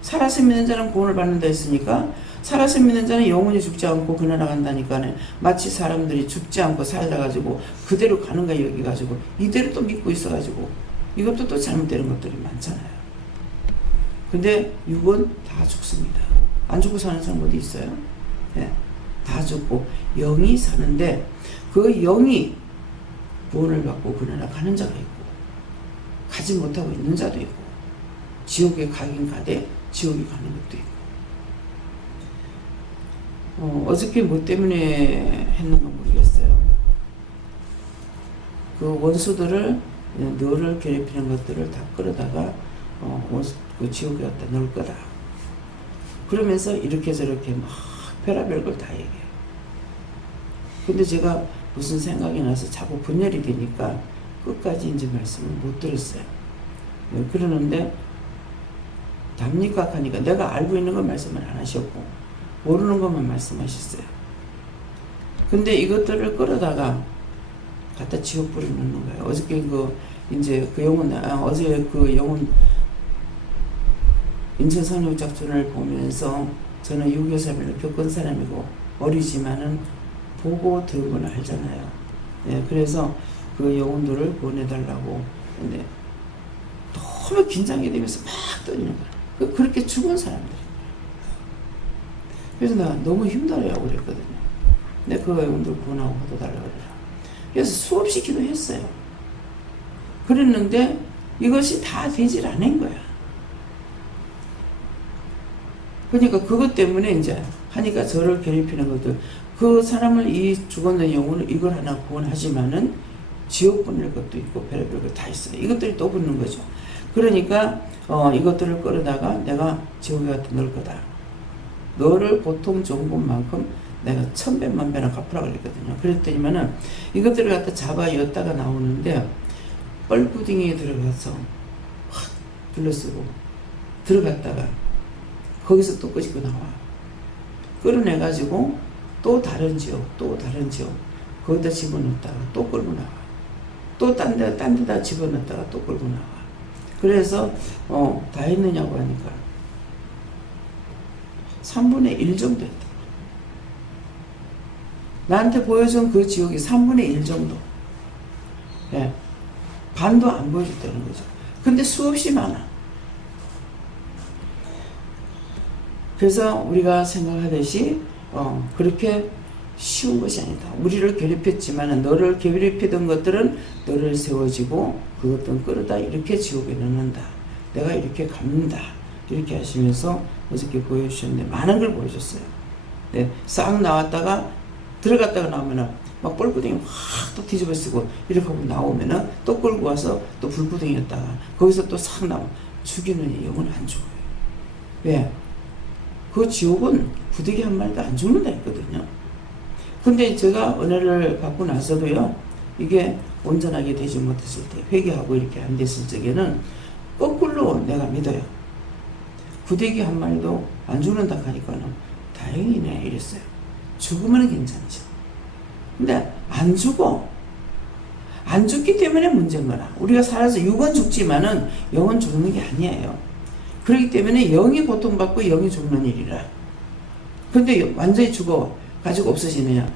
살아서 믿는 자는 구원을 받는다 했으니까, 살아서 믿는 자는 영원히 죽지 않고 그 나라 간다니까, 마치 사람들이 죽지 않고 살아가지고 그대로 가는가 여기가지고 이대로 또 믿고 있어가지고 이것도 또 잘못되는 것들이 많잖아요. 근데 육은 다 죽습니다. 안 죽고 사는 사람 어디 있어요? 네, 다 죽고 영이 사는데, 그 영이 구원을 받고 그 나라 가는 자가 있고 가지 못하고 있는 자도 있고, 지옥에 가긴 가되 지옥에 가는 것도 있고. 어저께 뭐 때문에 했는가 모르겠어요. 그 원수들을, 너를 괴롭히는 것들을 다 끌어다가 그 지옥에 갖다 넣을 거다. 그러면서 이렇게 저렇게 막 별의별 걸 다 얘기해요. 근데 제가 무슨 생각이 나서 자꾸 분열이 되니까 끝까지 이제 말씀을 못 들었어요. 그러는데 답니까 하니까 내가 알고 있는 건 말씀을 안 하셨고 모르는 것만 말씀하셨어요. 근데 이것들을 끌어다가 갖다 지옥 불에 넣는 거예요. 어저께 어제 그 영혼 인천 선교작전을 보면서, 저는 유교사를 겪은 사람이고 어리지만은 보고 들은 건 알잖아요. 네, 그래서 그 영혼들을 보내달라고. 근데 너무 긴장이 되면서 막 떠드는 거야. 그렇게 죽은 사람들이. 그래서 내가 너무 힘들어하고 그랬거든요. 근데 그 영혼들 구원하고 받아달라고 그래요. 그래서 수없이 기도했어요. 그랬는데 이것이 다 되질 않은 거야. 그러니까 그것 때문에 이제 하니까 저를 괴롭히는 것들, 그 사람을, 이 죽었는 영혼을 이걸 하나 구원하지만은 지옥 보낼 것도 있고 별의별 거 다 있어요. 이것들이 또 붙는 거죠. 그러니까 이것들을 끌어다가 내가 지옥에 갖다 넣을 거다. 너를 보통 좋은 것만큼 내가 1000배, 1000배나 갚으라고 그랬거든요. 그랬더니만은 이것들을 갖다 잡아 였다가 나오는데 뻘구덩이에 들어가서 확 둘러쓰고 들어갔다가 거기서 또 끄집고 나와. 끌어내가지고 또 다른 지옥, 또 다른 지옥 거기다 집어넣었다가 또 끌고 나와. 또 딴 데다 집어넣었다가 또 끌고 나와. 그래서 다 했느냐고 하니까 3분의 1 정도 했다. 나한테 보여준 그 지옥이 3분의 1 정도. 예. 반도 안 보여줬다는 거죠. 근데 수없이 많아. 그래서 우리가 생각하듯이 그렇게 쉬운 것이 아니다. 우리를 괴롭혔지만 너를 괴롭히던 것들은 너를 세워지고 그것들은 끌어다 이렇게 지옥에 넣는다. 내가 이렇게 갚는다. 이렇게 하시면서 어저께 보여주셨는데 많은 걸 보여줬어요. 네, 싹 나왔다가 들어갔다가 나오면은 막 뻘구덩이 확 또 뒤집어 쓰고 이렇게 하고 나오면은 또 끌고 와서 또 불구덩이였다가 거기서 또 싹 나오면 죽이는 영은 안 죽어요. 왜? 그 지옥은 구더기 한 마리도 안 죽는다 했거든요. 근데 제가 은혜를 받고 나서도요, 이게 온전하게 되지 못했을 때, 회개하고 이렇게 안 됐을 적에는 거꾸로 내가 믿어요. 구더기 한 마리도 안 죽는다 하니까는 다행이네 이랬어요. 죽으면 괜찮죠. 근데 안 죽어. 안 죽기 때문에 문제인 거라. 우리가 살아서 육은 죽지만은 영은 죽는 게 아니에요. 그렇기 때문에 영이 고통받고 영이 죽는 일이라. 근데 완전히 죽어 가지고 없어지느냐.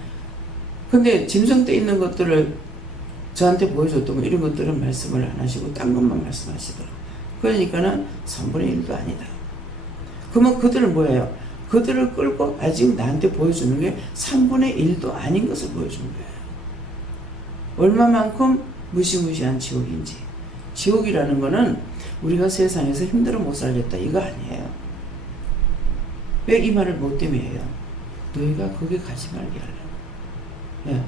근데 짐승 때 있는 것들을 저한테 보여줬던 거 이런 것들은 말씀을 안 하시고 딴 것만 말씀하시더라고요. 그러니까는 3분의 1도 아니다. 그러면 그들은 뭐예요? 그들을 끌고 아직 나한테 보여주는 게 3분의 1도 아닌 것을 보여주는 거예요. 얼마만큼 무시무시한 지옥인지. 지옥이라는 거는 우리가 세상에서 힘들어 못 살겠다 이거 아니에요. 왜 이 말을 뭐 때문에 해요? 너희가 거기 가지 말게 하려고. 예.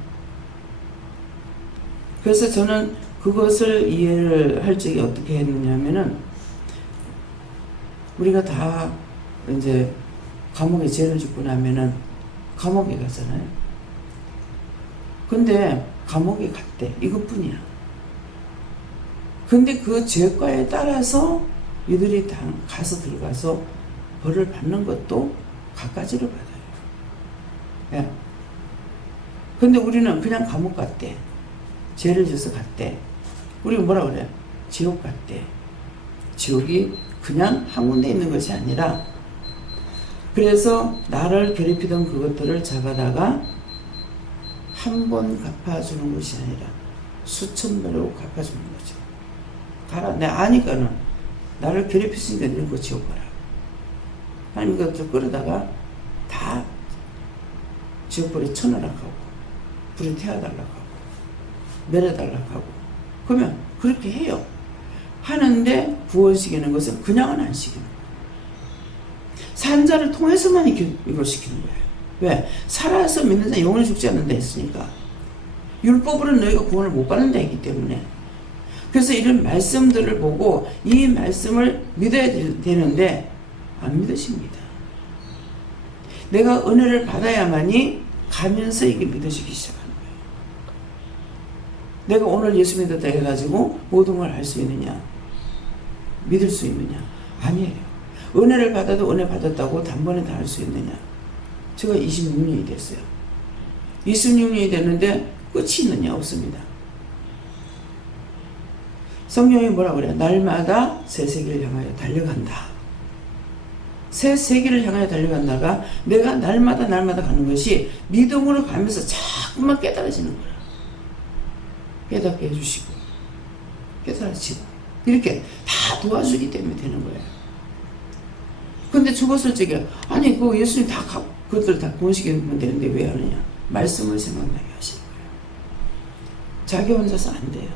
그래서 저는 그것을 이해를 할 적에 어떻게 했느냐면은 우리가 다 이제 감옥에 죄를 짓고 나면은 감옥에 가잖아요. 근데 감옥에 갔대. 이것뿐이야. 근데 그 죄과에 따라서 이들이 가서 들어가서 벌을 받는 것도 갖가지로 받아요. 예. 근데 우리는 그냥 감옥 갔대. 죄를 져서 갔대. 우리가 뭐라 그래? 지옥 갔대. 지옥이 그냥 한 군데 있는 것이 아니라 그래서 나를 괴롭히던 그것들을 잡아다가 한 번 갚아주는 것이 아니라 수천 배로 갚아주는 거죠. 가라. 내가 아니까는 나를 괴롭혔으니까 늙고 지옥 가라. 하나님 이것들 끌어다가 다 지옥불에 쳐넣으라고 하고 불에 태워달라고 하고 내려달라고 하고 그러면 그렇게 해요. 하는데 구원시키는 것은 그냥은 안 시키는 거예요. 산자를 통해서만 이걸 시키는 거예요. 왜? 살아서 믿는 자 영원히 죽지 않는다 했으니까. 율법으로는 너희가 구원을 못 받는다 했기 때문에. 그래서 이런 말씀들을 보고 이 말씀을 믿어야 되는데 안 믿으십니다. 내가 은혜를 받아야만이 가면서 이게 믿어지기 시작하는 거예요. 내가 오늘 예수 믿었다 해가지고 모든 걸 할 수 있느냐? 믿을 수 있느냐? 아니에요. 은혜를 받아도 은혜 받았다고 단번에 다 할 수 있느냐? 제가 26년이 됐어요. 26년이 됐는데 끝이 있느냐? 없습니다. 성경이 뭐라 그래요? 날마다 새 세계를 향하여 달려간다. 새 세계를 향하여 달려간다가 내가 날마다 가는 것이 믿음으로 가면서 자꾸만 깨달아지는 거야. 깨닫게 해주시고 깨달아지고 이렇게 다 도와주기 때문에 되는 거예요. 근데 죽었을 적에 아니 그 예수님 다 그것들 다 구원시키면 되는데 왜 하느냐? 말씀을 생각나게 하시는 거예요. 자기 혼자서 안 돼요.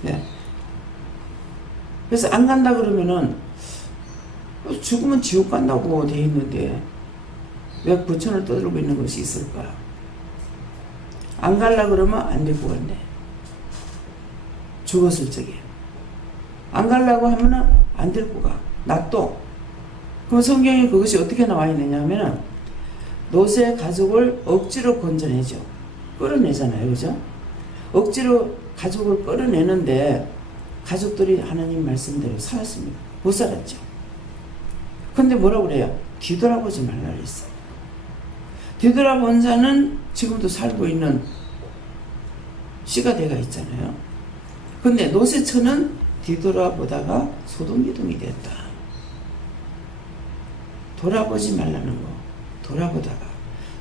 네. 그래서 안 간다 그러면은 죽으면 지옥 간다고 돼 있는데 왜 부천을 떠들고 있는 것이 있을까? 안 갈라 그러면 안 데리고 간대. 죽었을 적에. 안 가려고 하면은 안 데리고 가. 놔둬. 그럼 성경에 그것이 어떻게 나와 있느냐 하면은 롯의 가족을 억지로 건져내죠. 끌어내잖아요. 그죠? 억지로 가족을 끌어내는데 가족들이 하나님 말씀대로 살았습니다. 못 살았죠. 근데 뭐라고 그래요? 뒤돌아보지 말라 그랬어. 뒤돌아본 자는 지금도 살고 있는 씨가 돼가 있잖아요. 근데 롯의 처는 뒤돌아보다가 소동기둥이 됐다. 돌아보지 말라는 거. 돌아보다가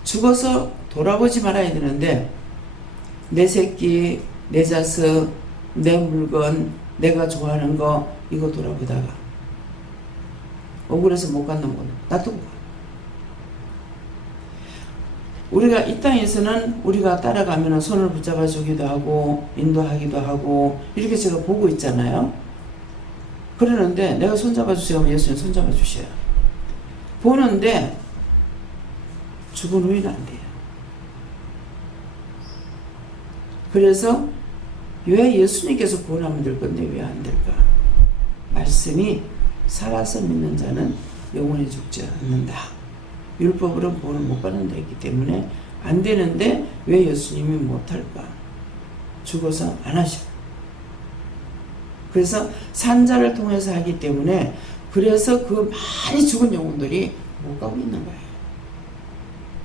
죽어서 돌아보지 말아야 되는데 내 새끼, 내 자식, 내 물건, 내가 좋아하는 거 이거 돌아보다가 억울해서 못 간다면 놔두고 가. 우리가 이 땅에서는 우리가 따라가면 손을 붙잡아 주기도 하고 인도하기도 하고 이렇게 제가 보고 있잖아요. 그러는데 내가 손잡아 주세요 하면 예수님 손잡아 주셔요. 보는데 죽은 후에는 안 돼요. 그래서 왜 예수님께서 구원하면 될 건데 왜 안 될까? 말씀이 살아서 믿는 자는 영원히 죽지 않는다. 율법으로 구원을 못 받는다 했기 때문에 안 되는데 왜 예수님이 못할까? 죽어서 안 하셔. 그래서 산자를 통해서 하기 때문에 그래서 그 많이 죽은 영혼들이 못 가고 있는 거예요.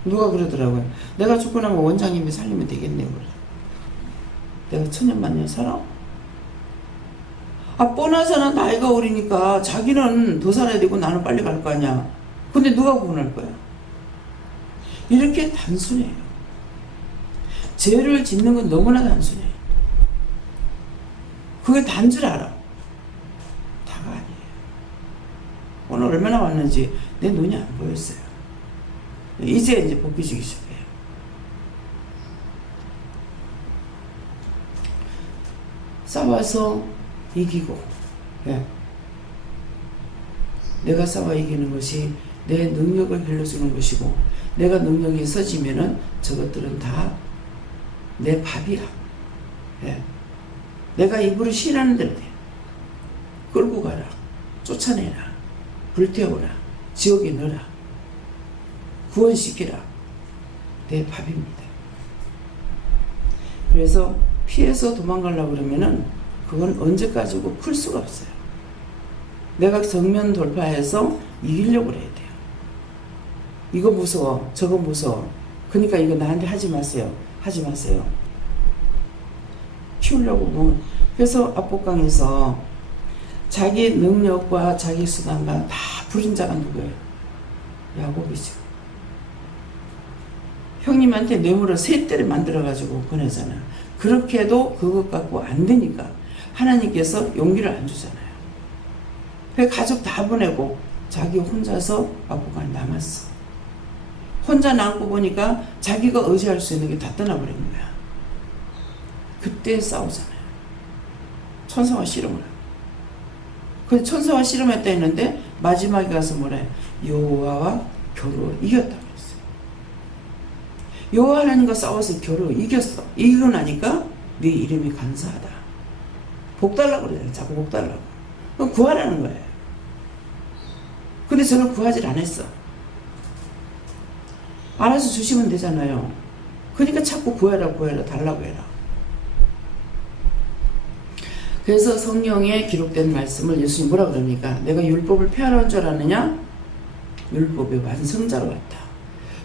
누가 그러더라고요. 내가 죽고 나면 원장님이 살리면 되겠네요. 내가 천년만년 살아? 뻔하잖아. 나이가 어리니까 자기는 더 살아야 되고 나는 빨리 갈 거 아니야. 근데 누가 구원할 거야? 이렇게 단순해요. 죄를 짓는 건 너무나 단순해요. 그게 단 줄 알아. 다가 아니에요. 오늘 얼마나 왔는지 내 눈이 안 보였어요. 이제 복귀주기 시작해요. 싸워서 이기고, 예. 내가 싸워 이기는 것이 내 능력을 길러주는 것이고, 내가 능력이 서지면은 저것들은 다 내 밥이야. 예. 내가 입으로 신하는 대로 돼. 끌고 가라. 쫓아내라. 불태워라. 지옥에 넣어라. 구원시키라. 내 밥입니다. 그래서 피해서 도망가려고 그러면은 그건 언제까지고 클 수가 없어요. 내가 정면 돌파해서 이기려고 그래야 돼요. 이거 무서워. 저거 무서워. 그러니까 이거 나한테 하지 마세요. 하지 마세요. 키우려고 뭐. 그래서 압복강에서 자기 능력과 자기 수단과 다 부린 자가 누구예요? 야곱이죠. 형님한테 뇌물을 3대를 만들어가지고 보내잖아. 그렇게 해도 그것 갖고 안 되니까 하나님께서 용기를 안 주잖아요. 그래서 가족 다 보내고 자기 혼자서 압복강에 남았어. 혼자 남고 보니까 자기가 의지할 수 있는 게 다 떠나버린 거야. 그때 싸우잖아요. 천사와 씨름을 하고. 그 천사와 씨름했다 했는데 마지막에 가서 뭐라 해요? 여호와와 겨루 이겼다고 했어요. 여호와 하나님과 싸워서 겨루 이겼어. 이기고 나니까 네 이름이 간사하다. 복 달라고 그러잖아요. 자꾸 복 달라고. 그럼 구하라는 거예요. 근데 저는 구하질 않았어. 알아서 주시면 되잖아요. 그러니까 자꾸 구해라 달라고 해라. 그래서 성경에 기록된 말씀을 예수님 뭐라 그럽니까? 내가 율법을 폐하러 온 줄 아느냐? 율법의 완성자로 왔다.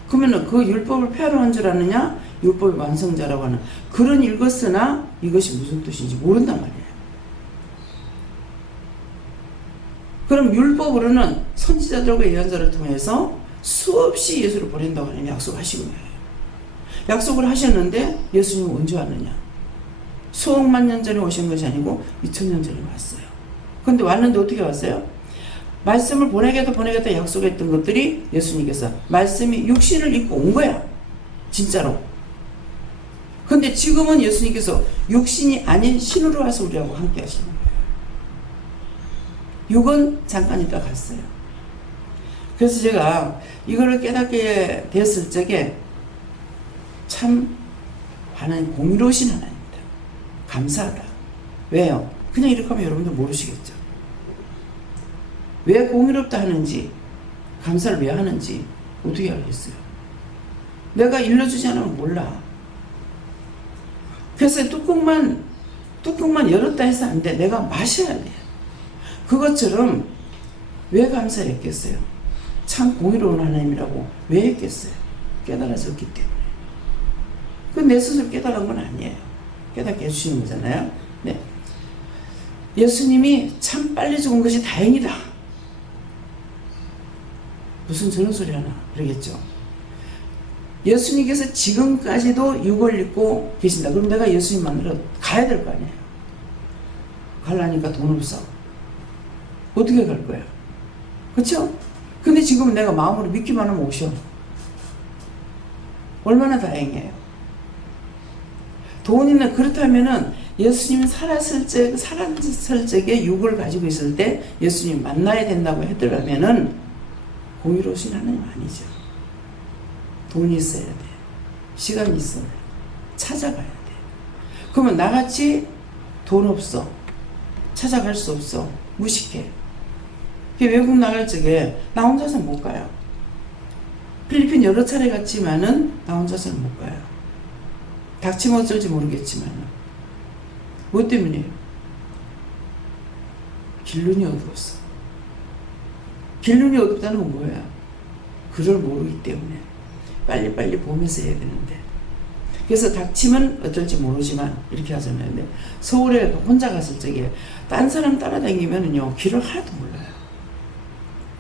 그러면 그 율법을 폐하러 온 줄 아느냐? 율법의 완성자라고 하는 그런 읽었으나 이것이 무슨 뜻인지 모른단 말이에요. 그럼 율법으로는 선지자들과 예언자를 통해서 수없이 예수를 보낸다고 하는 약속하신 거예요. 약속을 하셨는데 예수님은 언제 왔느냐? 수억만 년 전에 오신 것이 아니고 2000년 전에 왔어요. 그런데 왔는데 어떻게 왔어요? 말씀을 보내겠다 약속했던 것들이 예수님께서 말씀이 육신을 입고 온 거야. 진짜로. 그런데 지금은 예수님께서 육신이 아닌 신으로 와서 우리하고 함께 하시는 거예요. 육은 잠깐 있다 갔어요. 그래서 제가 이거를 깨닫게 됐을 적에 참 하나님 공의로우신 하나님입니다. 감사하다. 왜요? 그냥 이렇게 하면 여러분들 모르시겠죠. 왜 공의롭다 하는지, 감사를 왜 하는지 어떻게 알겠어요? 내가 일러주지 않으면 몰라. 그래서 뚜껑만 열었다 해서 안 돼. 내가 마셔야 돼. 그것처럼 왜 감사를 했겠어요? 참 공의로운 하나님이라고 왜 했겠어요? 깨달아졌기 때문에. 그건 내 스스로 깨달은 건 아니에요. 깨닫게 해주시는 거잖아요. 네. 예수님이 참 빨리 죽은 것이 다행이다. 무슨 저런 소리 하나 그러겠죠. 예수님께서 지금까지도 육을 입고 계신다. 그럼 내가 예수님 만나러 가야 될 거 아니에요. 가려니까 돈 없어. 어떻게 갈 거야? 그렇죠? 근데 지금 내가 마음으로 믿기만 하면 오셔. 얼마나 다행이에요. 돈이나 그렇다면은 예수님이 살았을 적에 육을 가지고 있을 때 예수님 만나야 된다고 했더라면은 공의로우신 하나님 아니죠. 돈이 있어야 돼. 시간이 있어야 돼. 찾아가야 돼. 그러면 나같이 돈 없어. 찾아갈 수 없어. 무식해. 외국 나갈 적에 나 혼자서는 못 가요. 필리핀 여러 차례 갔지만은 나 혼자서는 못 가요. 닥치면 어쩔지 모르겠지만. 뭐 때문이에요? 길눈이 어두웠어. 길눈이 어둡다는 건 뭐야? 그걸 모르기 때문에 빨리빨리 보면서 해야 되는데. 그래서 닥치면 어떨지 모르지만 이렇게 하잖아요. 근데 서울에 혼자 갔을 적에 딴 사람 따라다니면은요 길을 하나도 몰라요.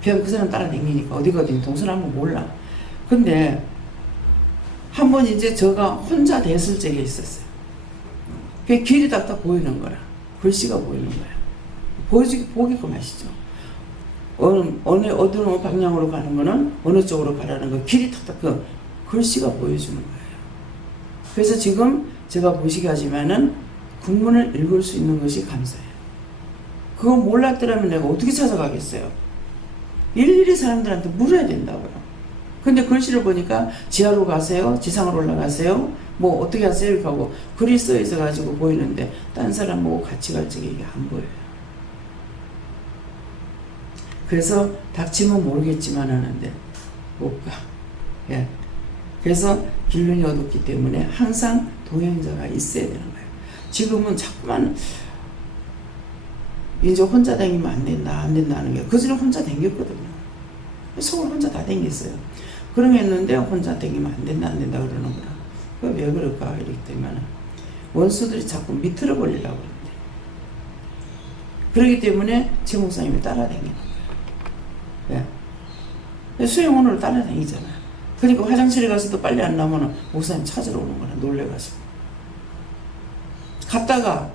그냥 그 사람 따라다니니까 어디가 어딘지 동서남북 몰라. 근데 한번 이제 제가 혼자 됐을 적에 있었어요. 그 길이 딱딱 보이는 거라. 글씨가 보이는 거야. 보기가 맛이죠. 어느 방향으로 가는 거는 어느 쪽으로 가라는 거, 길이 탁탁 그 글씨가 보여주는 거예요. 그래서 지금 제가 보시게 하지만은 국문을 읽을 수 있는 것이 감사해요. 그거 몰랐더라면 내가 어떻게 찾아가겠어요? 일일이 사람들한테 물어야 된다고요. 근데 글씨를 보니까 지하로 가세요? 지상으로 올라가세요? 뭐 어떻게 하세요? 이렇게 하고 글이 써 있어가지고 보이는데 딴 사람하고 같이 갈 적에 이게 안 보여요. 그래서 닥치면 모르겠지만 하는데 못 가. 예. 그래서 길눈이 어둡기 때문에 항상 동행자가 있어야 되는 거예요. 지금은 자꾸만 이제 혼자 다니면 안 된다 하는 게, 그전에 혼자 다녔거든요. 서울 혼자 다 다녔어요. 그런 게 있는데 혼자 다니면 안 된다 그러는구나. 왜 그럴까? 이렇기 때문에 원수들이 자꾸 밑으로 벌리려고 그러는데, 그렇기 때문에 제 목사님이 따라다니는 거예요. 예. 수영원으로 따라다니잖아요. 그러니까 화장실에 가서도 빨리 안 나오면 목사님 찾으러 오는 거나 놀래가지고. 갔다가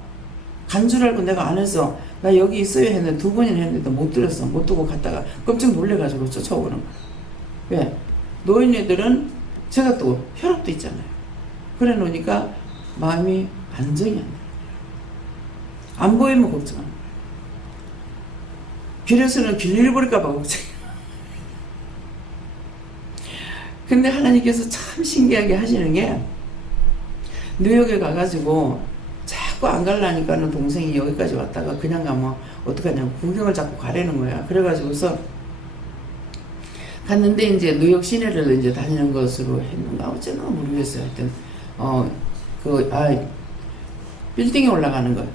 간 줄 알고 내가 안에서 나 여기 있어야 했는데 2번이나 했는데도 못 들었어. 못 두고 갔다가 깜짝 놀래가지고 쫓아오는 거야. 왜? 노인네들은 제가 또 혈압도 있잖아요. 그래 놓으니까 마음이 안정이 안 돼요. 안 보이면 걱정하는 거예요. 길에서는 길 잃어버릴까봐 걱정해요. 근데 하나님께서 참 신기하게 하시는 게, 뉴욕에 가가지고 자꾸 안 가려니까는 동생이 여기까지 왔다가 그냥 가면 어떡하냐고 구경을 자꾸 가려는 거야. 그래가지고서 갔는데 이제 뉴욕 시내를 이제 다니는 것으로 했는가 어쨌나 모르겠어요. 하여튼 빌딩에 올라가는 거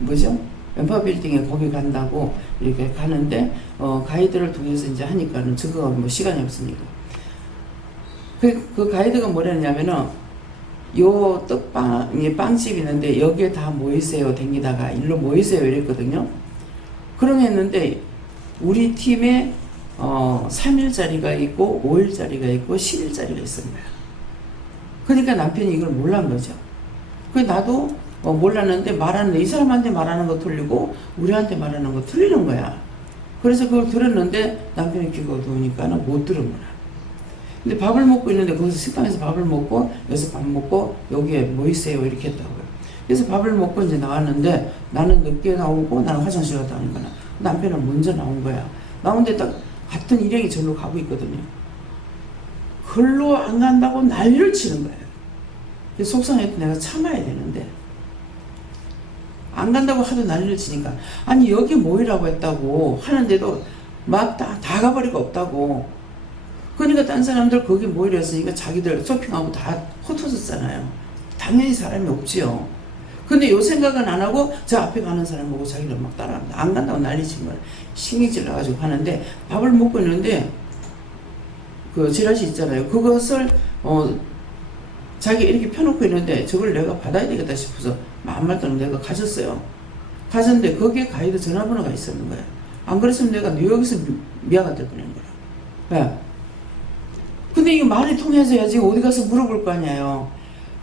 뭐죠? 엠파워 빌딩에 거기 간다고 이렇게 가는데 가이드를 통해서 이제 하니까는 저거 뭐 시간이 없으니까 그 가이드가 뭐랬냐면은 요 빵집이 있는데 여기에 다 모이세요. 댕기다가 일로 모이세요. 이랬거든요. 그런 했는데 우리 팀에 3일짜리가 있고 5일짜리가 있고 10일짜리가 있습니다. 그러니까 남편이 이걸 몰란 거죠. 나도 몰랐는데 말하는데 이 사람한테 말하는 거 틀리고 우리한테 말하는 거 틀리는 거야. 그래서 그걸 들었는데 남편이 귀가 어두우니까는 못 들은 거야. 근데 밥을 먹고 있는데 거기서 식당에서 밥을 먹고 여기서 밥 먹고 여기에 뭐 있어요 이렇게 했다고요. 그래서 밥을 먹고 이제 나왔는데 나는 늦게 나오고 나는 화장실 갔다 오는 거야. 남편은 먼저 나온 거야. 나오는데 딱 같은 일행이 절로 가고 있거든요. 글로 안 간다고 난리를 치는 거예요. 속상해서 내가 참아야 되는데 안 간다고 하도 난리를 치니까 아니 여기 모이라고 했다고 하는데도 막 다 가버리고 없다고. 그러니까 딴 사람들 거기 모이려 했으니까 자기들 쇼핑하고 다 흩어졌잖아요. 당연히 사람이 없지요. 근데 요 생각은 안 하고 저 앞에 가는 사람 보고 자기를 막 따라갑니다. 안 간다고 난리친 거예요. 신경질 나가지고 하는데 밥을 먹고 있는데 그 지라시 있잖아요. 그것을 자기 이렇게 펴놓고 있는데 저걸 내가 받아야 되겠다 싶어서 아무 말도 안 하고 내가 가졌어요. 가졌는데 거기에 가이드 전화번호가 있었는 거예요. 안 그랬으면 내가 뉴욕에서 미아가 될 뻔한 거야. 네. 근데 이거 말이 통해서야지 어디 가서 물어볼 거 아니에요.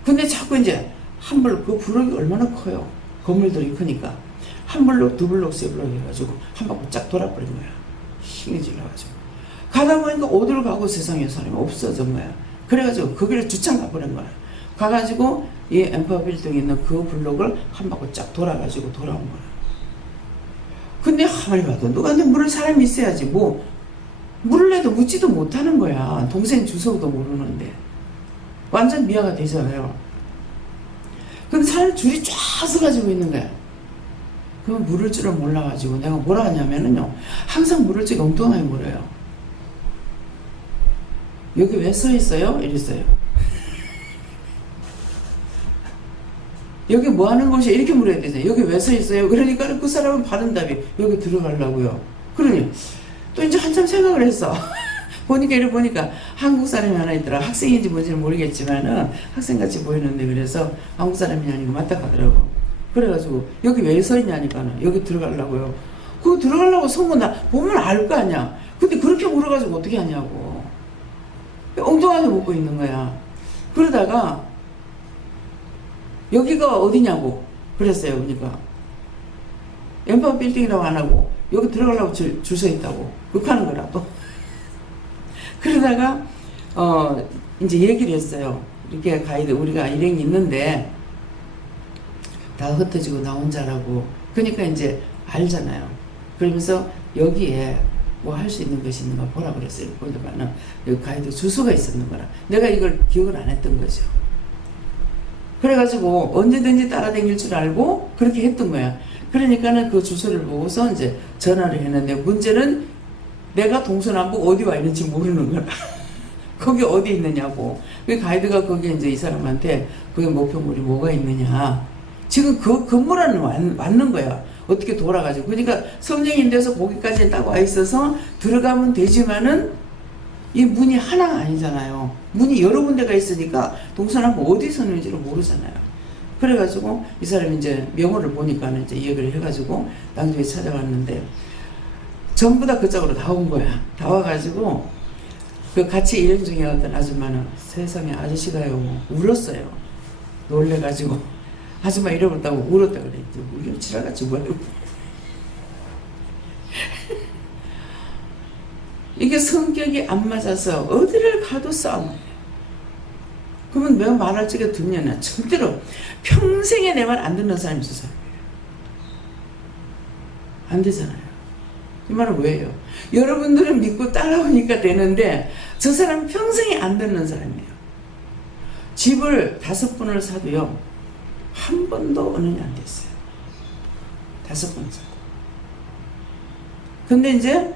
근데 자꾸 이제 한 블록, 그 블록이 얼마나 커요. 건물들이 크니까. 한 블록, 두 블록, 세 블록 해가지고 한 바퀴 쫙 돌아버린 거야. 힘이 질러가지고. 가다 보니까 어디로 가고 세상에 사람이 없어진 거야. 그래가지고 거기를 주차장 가버린 거야. 가가지고 이 엠파워 빌딩에 있는 그 블록을 한 바퀴 쫙 돌아가지고 돌아온 거야. 근데 가만히 봐도 누가 내 물을 사람이 있어야지 뭐 물을 내도 묻지도 못하는 거야. 동생 주소도 모르는데. 완전 미아가 되잖아요. 근데 사람 줄이 쫙 서가지고 있는 거야. 그럼 물을 줄을 몰라가지고 내가 뭐라 하냐면은요. 항상 물을 줄이 엉뚱하게 물어요. 여기 왜 서 있어요? 이랬어요. 여기 뭐 하는 곳이 이렇게 물어야 되잖아요. 여기 왜 서 있어요? 그러니까 그 사람은 받은 답이 여기 들어가려고요. 그러니 또 이제 한참 생각을 했어. 보니까 이렇게 보니까 한국 사람이 하나 있더라. 학생인지 뭔지는 모르겠지만은 학생같이 보이는데 그래서 한국 사람이 아니고 맞다 가더라고. 그래가지고 여기 왜 서 있냐니까는 여기 들어가려고요. 그거 들어가려고 선 거 나 보면 알 거 아니야. 근데 그렇게 물어가지고 어떻게 하냐고. 엉뚱하게 묻고 있는 거야. 그러다가 여기가 어디냐고 그랬어요. 그러니까 엠파워 빌딩이라고 안 하고 여기 들어가려고 줄 서 있다고 극하는 거라 또. 그러다가 이제 얘기를 했어요. 이렇게 가이드 우리가 일행이 있는데 다 흩어지고 나 혼자라고. 그러니까 이제 알잖아요. 그러면서 여기에 뭐 할 수 있는 것이 있는가 보라 그랬어요. 보니까는 여기 가이드 주소가 있었는 거라. 내가 이걸 기억을 안 했던 거죠. 그래가지고 언제든지 따라다닐 줄 알고 그렇게 했던 거야. 그러니까는 그 주소를 보고서 이제 전화를 했는데 문제는 내가 동서남북 어디 와 있는지 모르는 거야. 거기 어디 있느냐고. 그 가이드가 거기에 이제 이 사람한테 거기 목표물이 뭐가 있느냐. 지금 그 건물 안에 왔는 거야. 어떻게 돌아가지고. 그러니까 성령인데서 거기까지 딱 와 있어서 들어가면 되지만은 이 문이 하나가 아니잖아요. 문이 여러 군데가 있으니까 동서남북 어디 서는지를 모르잖아요. 그래가지고 이 사람이 이제 명호를 보니까는 이제 얘기를 해가지고 나중에 찾아갔는데 전부 다 그쪽으로 다 온 거야. 다 와가지고 그 같이 일행 중에 어떤 아줌마는 세상에 아저씨가요 울었어요. 놀래가지고 아줌마 잃어버렸다고 울었다 그랬지. 우리 지랄같이 뭐야. 이게 성격이 안 맞아서 어디를 가도 싸움. 그러면 내가 말할 적에 듣냐냐. 절대로 평생에 내 말 안 듣는 사람이 있어서 안 되잖아요. 이 말은 왜요? 여러분들은 믿고 따라오니까 되는데 저 사람은 평생에 안 듣는 사람이에요. 집을 5번을 사도요. 한 번도 은행이 안 됐어요. 5번 사도. 근데 이제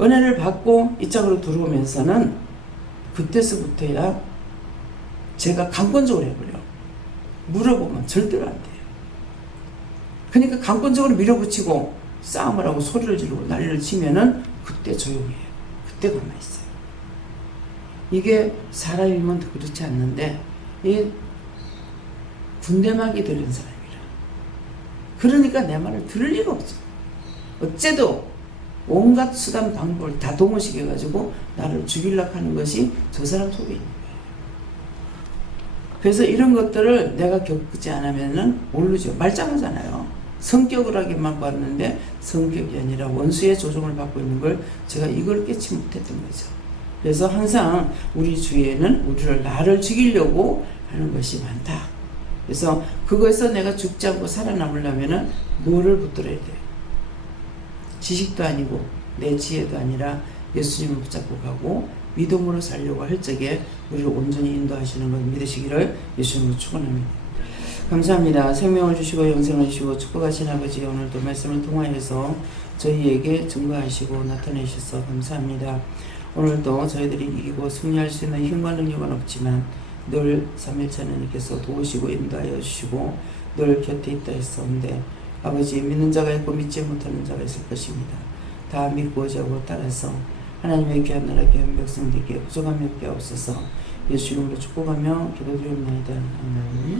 은혜를 받고 이쪽으로 들어오면서는 그때서부터야 제가 강권적으로 해버려. 물어보면 절대로 안 돼요. 그러니까 강권적으로 밀어붙이고 싸움을 하고 소리를 지르고 난리를 치면은 그때 조용해요. 그때 가만히 있어요. 이게 사람이면 그렇지 않는데 이 군대막이 들은 사람이라. 그러니까 내 말을 들을 리가 없어. 어째도 온갖 수단 방법을 다 동원시켜가지고 나를 죽이려고 하는 것이 저 사람 속에 있는 거예요. 그래서 이런 것들을 내가 겪지 않으면은 모르죠. 말짱하잖아요. 성격을 하기만 봤는데 성격이 아니라 원수의 조종을 받고 있는 걸 제가 이걸 깨치 못했던 거죠. 그래서 항상 우리 주위에는 나를 죽이려고 하는 것이 많다. 그래서 그것에서 내가 죽지 않고 살아남으려면은 뭐를 붙들어야 돼요? 지식도 아니고 내 지혜도 아니라 예수님을 붙잡고 가고 믿음으로 살려고 할 적에 우리를 온전히 인도하시는 걸 믿으시기를 예수님으로 축원합니다. 감사합니다. 생명을 주시고 영생을 주시고 축복하신 아버지, 오늘도 말씀을 통하여서 저희에게 증거하시고 나타내셔서 감사합니다. 오늘도 저희들이 이기고 승리할 수 있는 힘과 능력은 없지만 늘 3일차 하나님께서 도우시고 인도하여 주시고 늘 곁에 있다 했사온데 아버지, 믿는 자가 있고 믿지 못하는 자가 있을 것입니다. 다 믿고 자고 따라서 하나님의 귀한 나라 귀한 백성들에게 부족함이 없게 없어서 예수 이름으로 축복하며 기도드리옵나이다. 아멘.